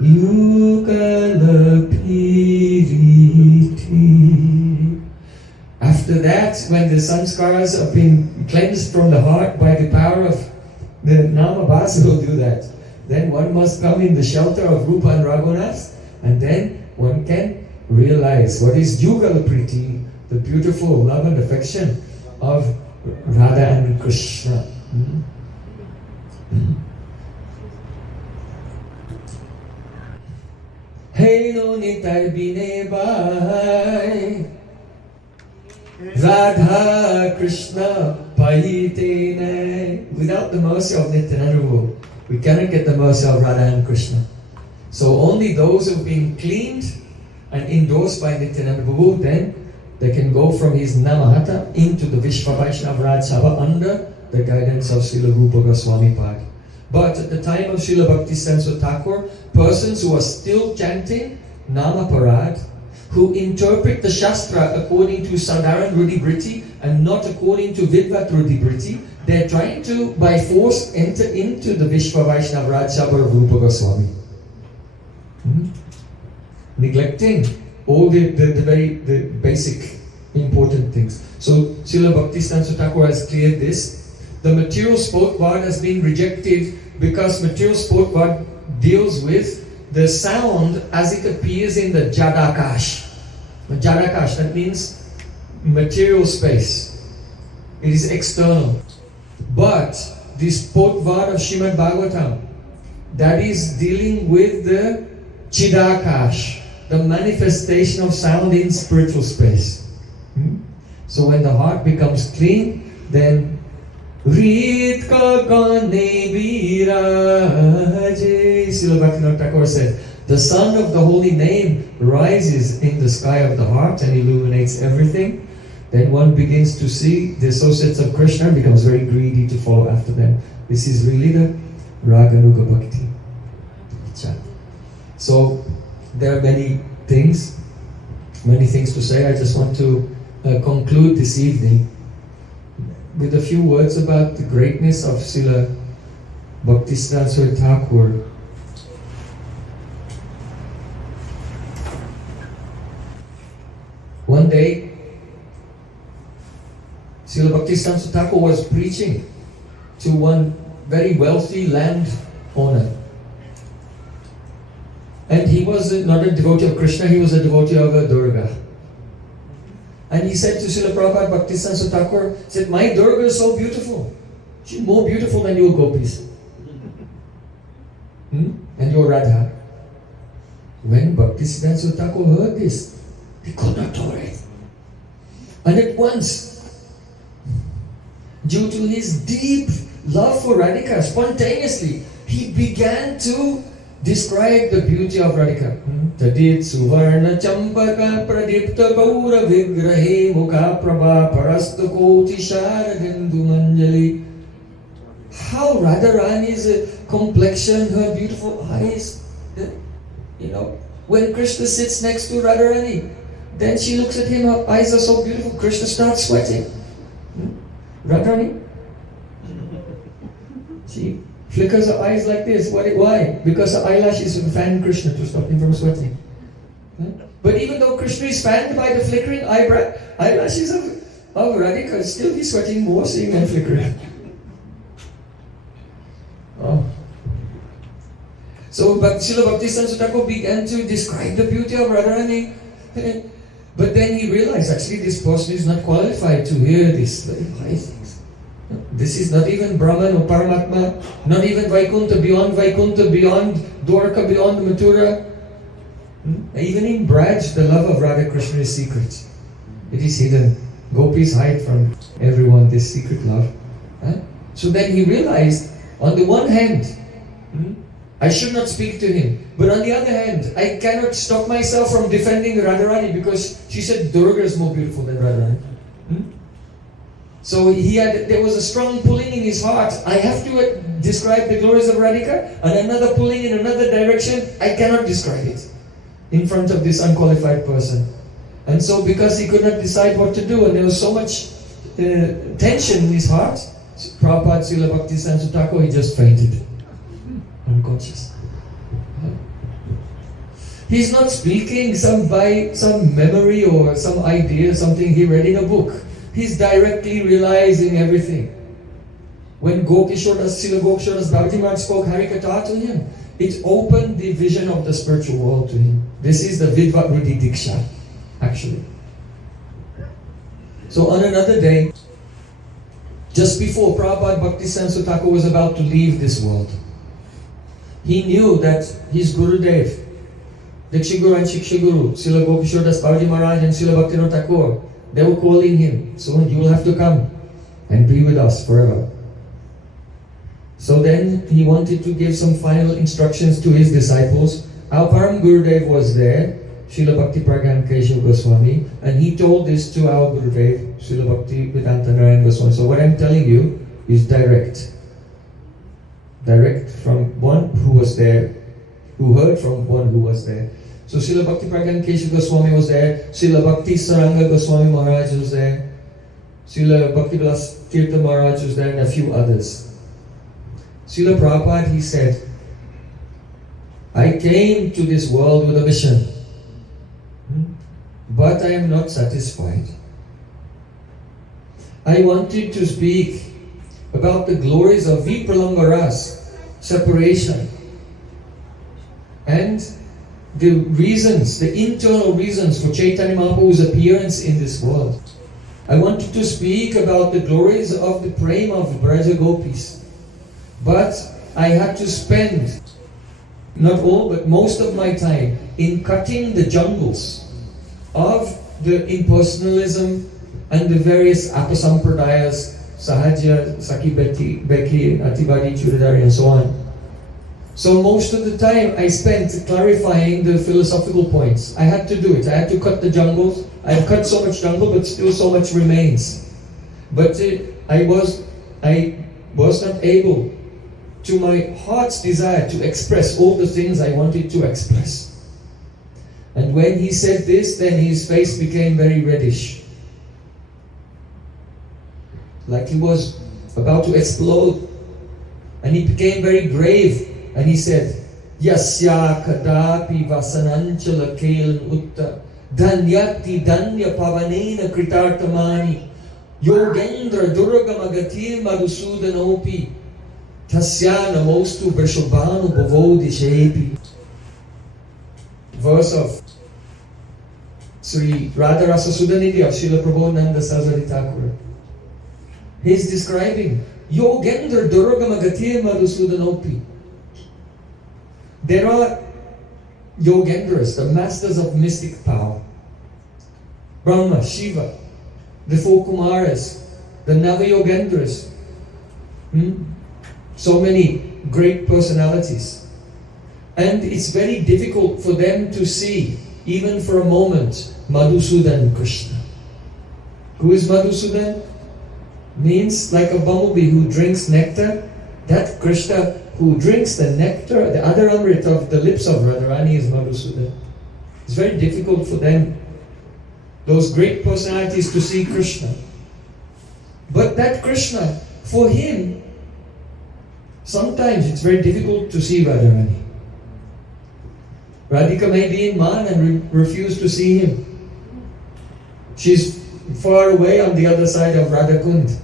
yukalapiriti. After that, when the samskaras have been cleansed from the heart by the power of the Namabhasa will do that. Then one must come in the shelter of Rupa and Raghunath, and then one can realize what is Yugalapriti, the beautiful love and affection of Radha and Krishna. Hey no nitai bine bai Radha Krishna Pahitene. Without the mercy of Nityananda, we cannot get the mercy of Radha and Krishna. So only those who have been cleaned and endorsed by Nityananda Prabhu, then they can go from his Namahata into the Vishva Vaishnava Raj Sabha under the guidance of Srila Rupa Goswami Pad. But at the time of Srila Bhaktisiddhanta Thakur, persons who are still chanting Nama Parad, who interpret the Shastra according to Sadharan Ruddhi Britti and not according to Vidvat Ruddhi Britti, they're trying to, by force, enter into the Vishva Vaishnava Raj Sabha of Rupa Goswami. Neglecting all the basic important things. So Srila Bhaktisiddhanta Thakur has cleared this. The material sport word has been rejected because material sport word deals with the sound as it appears in the Jadakash. Jadakash, that means material space. It is external. But this sport word of Srimad Bhagavatam, that is dealing with the Chidakash, the manifestation of sound in spiritual space. So when the heart becomes clean, then Rit ka gane viraje, Srila Bhaktivinoda Thakur said, the sun of the holy name rises in the sky of the heart and illuminates everything. Then one begins to see the associates of Krishna and becomes very greedy to follow after them. This is really the Raganuga Bhakti. So there are many things to say. I just want to conclude this evening with a few words about the greatness of Srila Bhaktisiddhanta Thakur. One day, Srila Bhaktisiddhanta Thakur was preaching to one very wealthy landowner. And he was not a devotee of Krishna, he was a devotee of Durga. And he said to Srila Prabhupada, Bhaktisiddhanta Thakur, said, my Durga is so beautiful. She's more beautiful than your gopis. And your Radha. When Bhaktisiddhanta Thakur heard this, he could not tolerate. And at once, due to his deep love for Radhika, spontaneously, he began to describe the beauty of Radhika. Tadit suvarna champaka pradipta gaura vigrahe mukha prabha parasta koti sharadendu manjali. How Radharani's complexion, her beautiful eyes, when Krishna sits next to Radharani, then she looks at him, her eyes are so beautiful, Krishna starts sweating. Radharani, she flickers her eyes like this. Why? Because her eyelashes fan Krishna to stop him from sweating. But even though Krishna is fanned by the flickering eyelashes of Radhika, still he's sweating more seeing them flickering. So Srila Bhaktisiddhanta Thakur began to describe the beauty of Radharani. But then he realized, actually, this person is not qualified to hear these very high things. This is not even Brahman or Paramatma, not even Vaikuntha, beyond Dwarka, beyond Mathura. Even in Braj, the love of Radha Krishna is secret. It is hidden. Gopis hide from everyone this secret love. So then he realized, on the one hand, I should not speak to him. But on the other hand, I cannot stop myself from defending Radharani because she said Durga is more beautiful than Radharani. So there was a strong pulling in his heart. I have to describe the glories of Radhika, and another pulling in another direction. I cannot describe it in front of this unqualified person. And so because he could not decide what to do, and there was so much tension in his heart, Prabhupada, Srila Bhaktisiddhanta Thakur, he just fainted. Unconscious. He's not speaking by some memory or some idea, something he read in a book. He's directly realizing everything. When Srila Gokishoras Bhavaji Maharaj spoke Harikatha to him, it opened the vision of the spiritual world to him. This is the Vidvat Ruddhi Diksha, actually. So on another day, just before Prabhupada Bhaktisiddhanta Thakur was about to leave this world, he knew that his Gurudev, Dakshiguru and Shikshiguru, Srila Gokishoras Bhavaji Maharaj and Srila Bhaktivinoda Thakur, they were calling him, soon you will have to come and be with us forever. So then he wanted to give some final instructions to his disciples. Our Param Gurudev was there, Srila Bhakti Pragyan Keshav Goswami, and he told this to our Gurudev, Srila Bhakti Vedanta Narayan Goswami. So what I'm telling you is direct. Direct from one who was there, who heard from one who was there. So Srila Bhakti Pragyan Keshav Goswami was there, Srila Bhakti Saranga Goswami Maharaj was there, Srila Bhakti Vilas Tirtha Maharaj was there, and a few others. Srila Prabhupada, he said, I came to this world with a mission, but I am not satisfied. I wanted to speak about the glories of Vipralambaras, separation, and the reasons, the internal reasons for Chaitanya Mahaprabhu's appearance in this world. I wanted to speak about the glories of the Prem of Braja Gopis. But I had to spend, not all, but most of my time in cutting the jungles of the impersonalism and the various apasampradayas, Sahaja, Saki Beki, Atibadi, Churidari, and so on. So most of the time I spent clarifying the philosophical points. I had to do it. I had to cut the jungles. I've cut so much jungle, but still so much remains. But I was not able, to my heart's desire, to express all the things I wanted to express. And when he said this, then his face became very reddish, like he was about to explode. And he became very grave, and he said, Yasya kadapi vasanancha lakel utta dhanyati dhanya pavanena kritartamani yogendra durgamagatir madhusudanopi tasya namostu brishobhanu bhavodishepi. Verse of Sri Radharasa Sudanidhi of Srila Prabodhananda Sarasvati Thakura. He's describing Yogendra Durgamagatir Madhusudanopi. There are Yogendras, the masters of mystic power. Brahma, Shiva, the four Kumaras, the Nava Yogendras. So many great personalities. And it's very difficult for them to see, even for a moment, Madhusudan Krishna. Who is Madhusudan? Means like a bumblebee who drinks nectar. That Krishna who drinks the nectar, the other amrit of the lips of Radharani is Madhusudan. It's very difficult for them, those great personalities, to see Krishna. But that Krishna, for him, sometimes it's very difficult to see Radharani. Radhika may be in Man and refuse to see him. She's far away on the other side of Radhakund.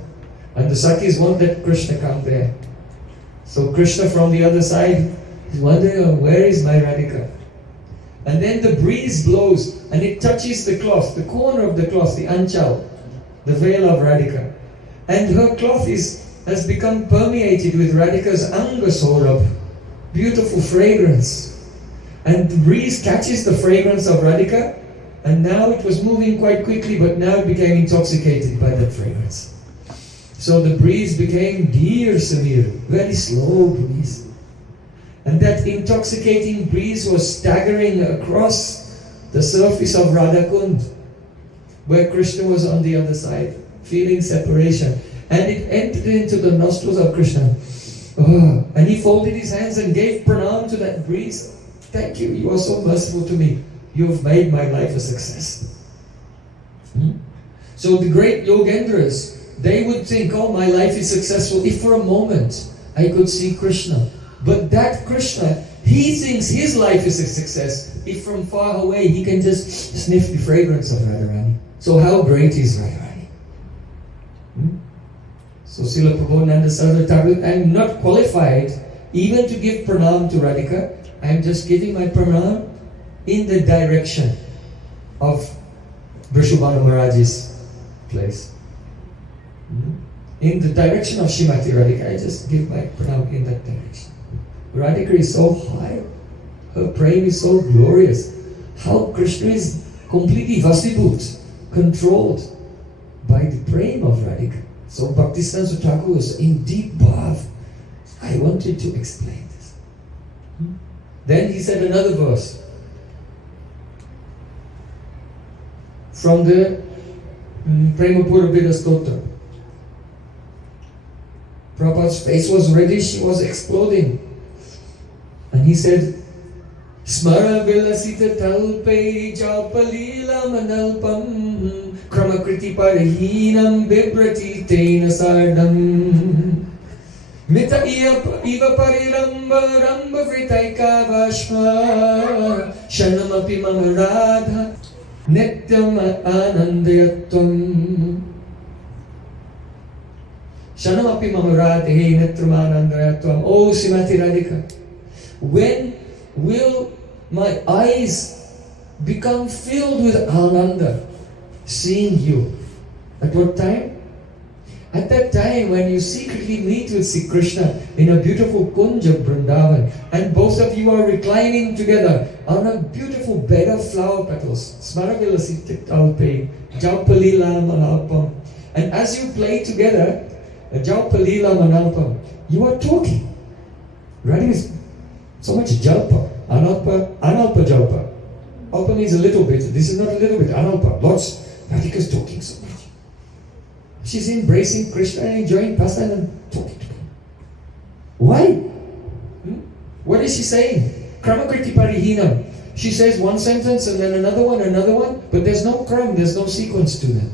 And the Sakis want that Krishna come there. So Krishna from the other side is wondering, where is my Radhika? And then the breeze blows and it touches the cloth, the corner of the cloth, the anchal, the veil of Radhika. And her cloth has become permeated with Radhika's Anga Saurabh, beautiful fragrance. And the breeze catches the fragrance of Radhika, and now it was moving quite quickly, but now it became intoxicated by that fragrance. So the breeze became Dheer Samir, very slow breeze. And that intoxicating breeze was staggering across the surface of Radhakund, where Krishna was on the other side, feeling separation. And it entered into the nostrils of Krishna. Oh, and he folded his hands and gave pranam to that breeze. Thank you, you are so merciful to me. You have made my life a success. So the great Yogendras, they would think, oh, my life is successful if for a moment I could see Krishna. But that Krishna, he thinks his life is a success if from far away he can just sniff the fragrance of Radharani. So how great is Radharani? So Srila Prabhupada Sarasvati Thakur, I am not qualified even to give pranam to Radhika. I am just giving my pranam in the direction of Vrishabhanu Maharaj's place. In the direction of Srimati Radhika, I just give my pranam in that direction. Radhika is so high, her Prem is so glorious. How Krishna is completely vasibhut, controlled by the Prem of Radhika. So Bhaktisiddhanta Thakur is in deep bhav. I wanted to explain this. Then he said another verse from the Premapura Bheda Stotra. Prabhupada's face was reddish, he was exploding. And he said, Smara vilasita talpe japalila manalpam kramakriti parahinam bibrati tena sardam mita iva pariramba ramba vritaika vashma shanamapi mamaradha nityam anandayatvam shanamapi mamaradhe nityam anandayatvam. Oh Srimati Radhika, when will my eyes become filled with ananda seeing you? At what time? At that time when you secretly meet with Sri Krishna in a beautiful kunj of Vrindavan, and both of you are reclining together on a beautiful bed of flower petals. Smaravilasita talpe jaupalila manalpam. And as you play together, jaupalila manalpam, you are talking. Writing is so much jalpa, analpa jalpa. Alpa means a little bit. This is not a little bit, analpa, lots. Radhika is talking so much. She's embracing Krishna and enjoying pastime and talking to him. Why? What is she saying? Kramakriti parihinam. She says one sentence and then another one, but there's no kram, there's no sequence to them.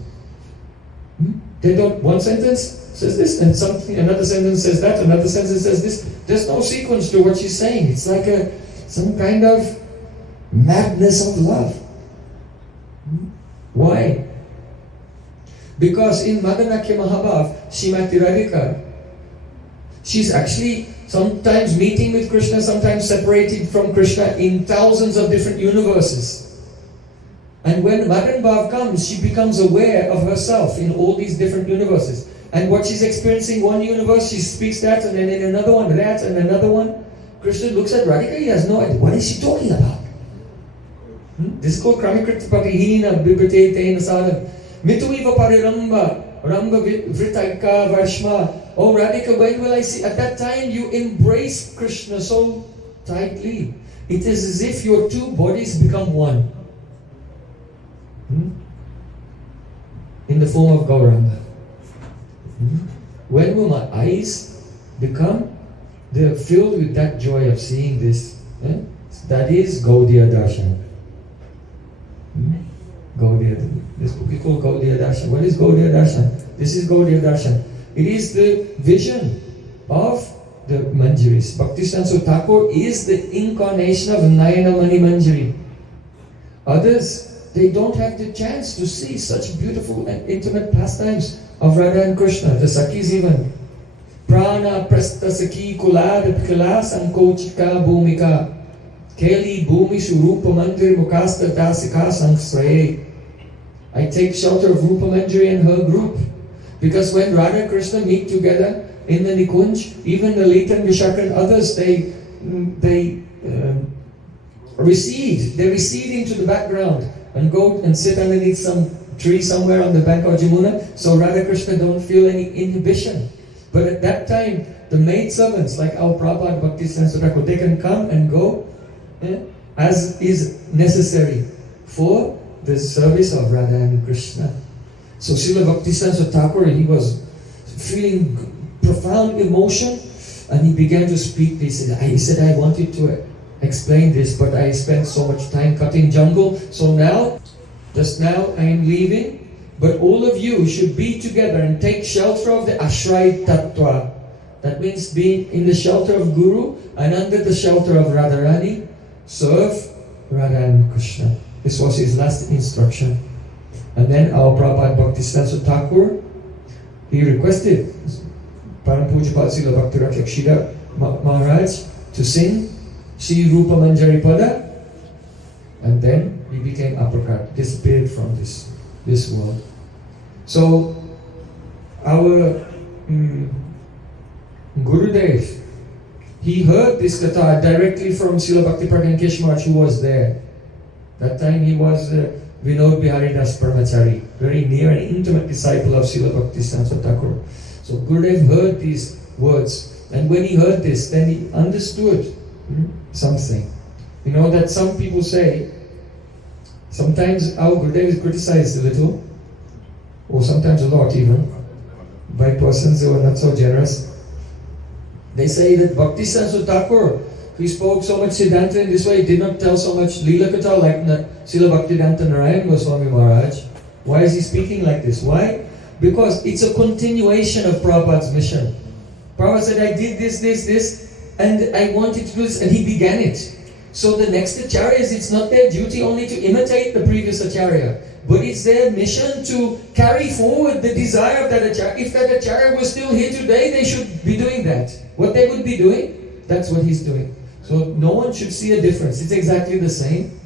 They don't, one sentence says this, and something, another sentence says that, another sentence says this. There's no sequence to what she's saying. It's like some kind of madness of love. Why? Because in Madanakya Mahabhav, Srimati Radhika, she's actually sometimes meeting with Krishna, sometimes separated from Krishna in thousands of different universes. And when Madan Bhav comes, she becomes aware of herself in all these different universes. And what she's experiencing one universe, she speaks that, and then in another one, that, and another one. Krishna looks at Radhika, he has no idea. What is she talking about? This is called Kramikrita Patihina Bibhate Tena Sadam. Mituiva Pariramba Ramba Vritaika Varshma. Oh Radhika, when will I see? At that time you embrace Krishna so tightly. It is as if your two bodies become one. In the form of Gauranga. When will my eyes become? They're filled with that joy of seeing this. That is Gaudiya-Darshana. This book is called Gaudiya-Darshana. What is Gaudiya-Darshana? This is Gaudiya-Darshana. It is the vision of the Manjaris. Bhaktisiddhanta Thakur is the incarnation of Nayana Mani Manjari. Others, they don't have the chance to see such beautiful and intimate pastimes of Radha and Krishna, the Sakhis even. Prana prasta Sakhi kulad pikala sankochika bhumika keli bhumi surupa mandir mukasta dasika sangsraye. I take shelter of Rupa Manjari and her group, because when Radha and Krishna meet together in the Nikunj, even the Lita and Vishaka and others, they recede. They recede into the background and go and sit underneath some tree somewhere on the bank of Jamuna, so Radha Krishna don't feel any inhibition. But at that time, the maid servants, like our Prabhupada Bhakti Saraswati, they can come and go as is necessary for the service of Radha and Krishna. So Srila Bhakti Saraswati Thakur, he was feeling profound emotion, and he began to speak. He said, I wanted to explain this, but I spent so much time cutting jungle, so now, just now I am leaving, but all of you should be together and take shelter of the Ashray Tattva. That means being in the shelter of Guru and under the shelter of Radharani, serve Radha and Krishna. This was his last instruction. And then our Prabhupada Bhakti Saraswati Thakur, he requested Param Pujapad Srila Bhakti Rakshida Maharaj to sing Sri Rupa Manjari Pada, and then he became uppercut, disappeared from this world. So our Gurudev, he heard this katha directly from Srila Bhakti Pragyan Maharaj, who was there. That time he was Vinod Bihari Das Brahmachari, very near and intimate disciple of Srila Bhakti Saraswati Thakur. So Gurudev heard these words, and when he heard this, then he understood something. You know that some people say, sometimes our Gurudev is criticized a little, or sometimes a lot even, by persons who are not so generous. They say that Bhakti Saraswati Thakur, he spoke so much Siddhanta in this way, he did not tell so much Leela Katha like Srila Bhaktivedanta Narayan Goswami Maharaj. Why is he speaking like this? Why? Because it's a continuation of Prabhupada's mission. Prabhupada said, I did this, and I wanted to do this, and he began it. So the next acharyas, it's not their duty only to imitate the previous acharya, but it's their mission to carry forward the desire of that acharya. If that acharya was still here today, they should be doing that. What they would be doing, that's what he's doing. So no one should see a difference. It's exactly the same.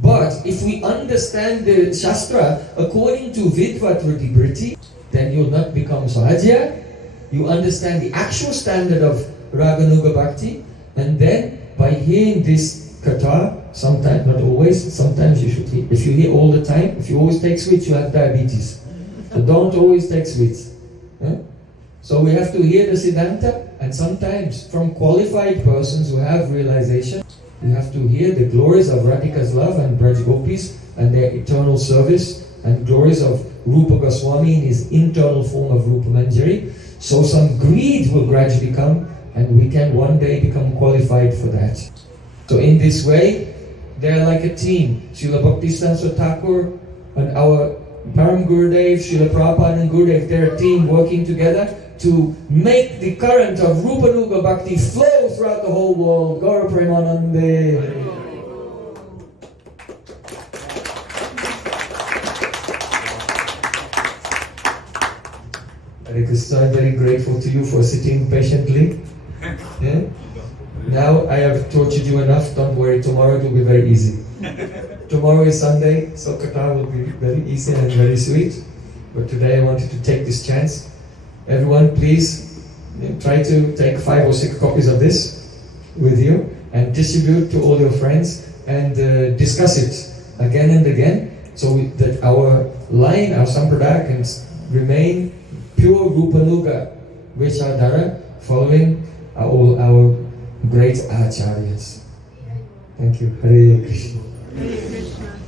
But if we understand the Shastra according to Vidvat Vritti, then you'll not become Sahajya. You understand the actual standard of Raganuga Bhakti, and then by hearing this katha, sometimes, not always, sometimes you should hear. If you hear all the time, if you always take sweets, you have diabetes. So don't always take sweets. So we have to hear the Siddhanta, and sometimes from qualified persons who have realization, you have to hear the glories of Radhika's love and Braj Gopis and their eternal service, and glories of Rupa Goswami in his internal form of Rupa Manjari. So some greed will gradually come, and we can one day become qualified for that. So in this way, they're like a team. Srila Bhakti Saraswati Thakur and our Param Gurudev, Srila Prabhupada and Gurudev, they're a team working together to make the current of Rupanuga Bhakti flow throughout the whole world. Gaura Premanande. Hare Krishna, I'm very grateful to you for sitting patiently. Yeah? Now I have tortured you enough, don't worry, tomorrow it will be very easy. Tomorrow is Sunday, so Katha will be very easy and very sweet. But today I wanted to take this chance. Everyone, please try to take 5 or 6 copies of this with you and distribute to all your friends, and discuss it again and again, so that our line, our sampradaya, can remain pure Rupanuga Veshadhara, following all our great acharyas. Thank you. Hare Krishna. Hare Krishna.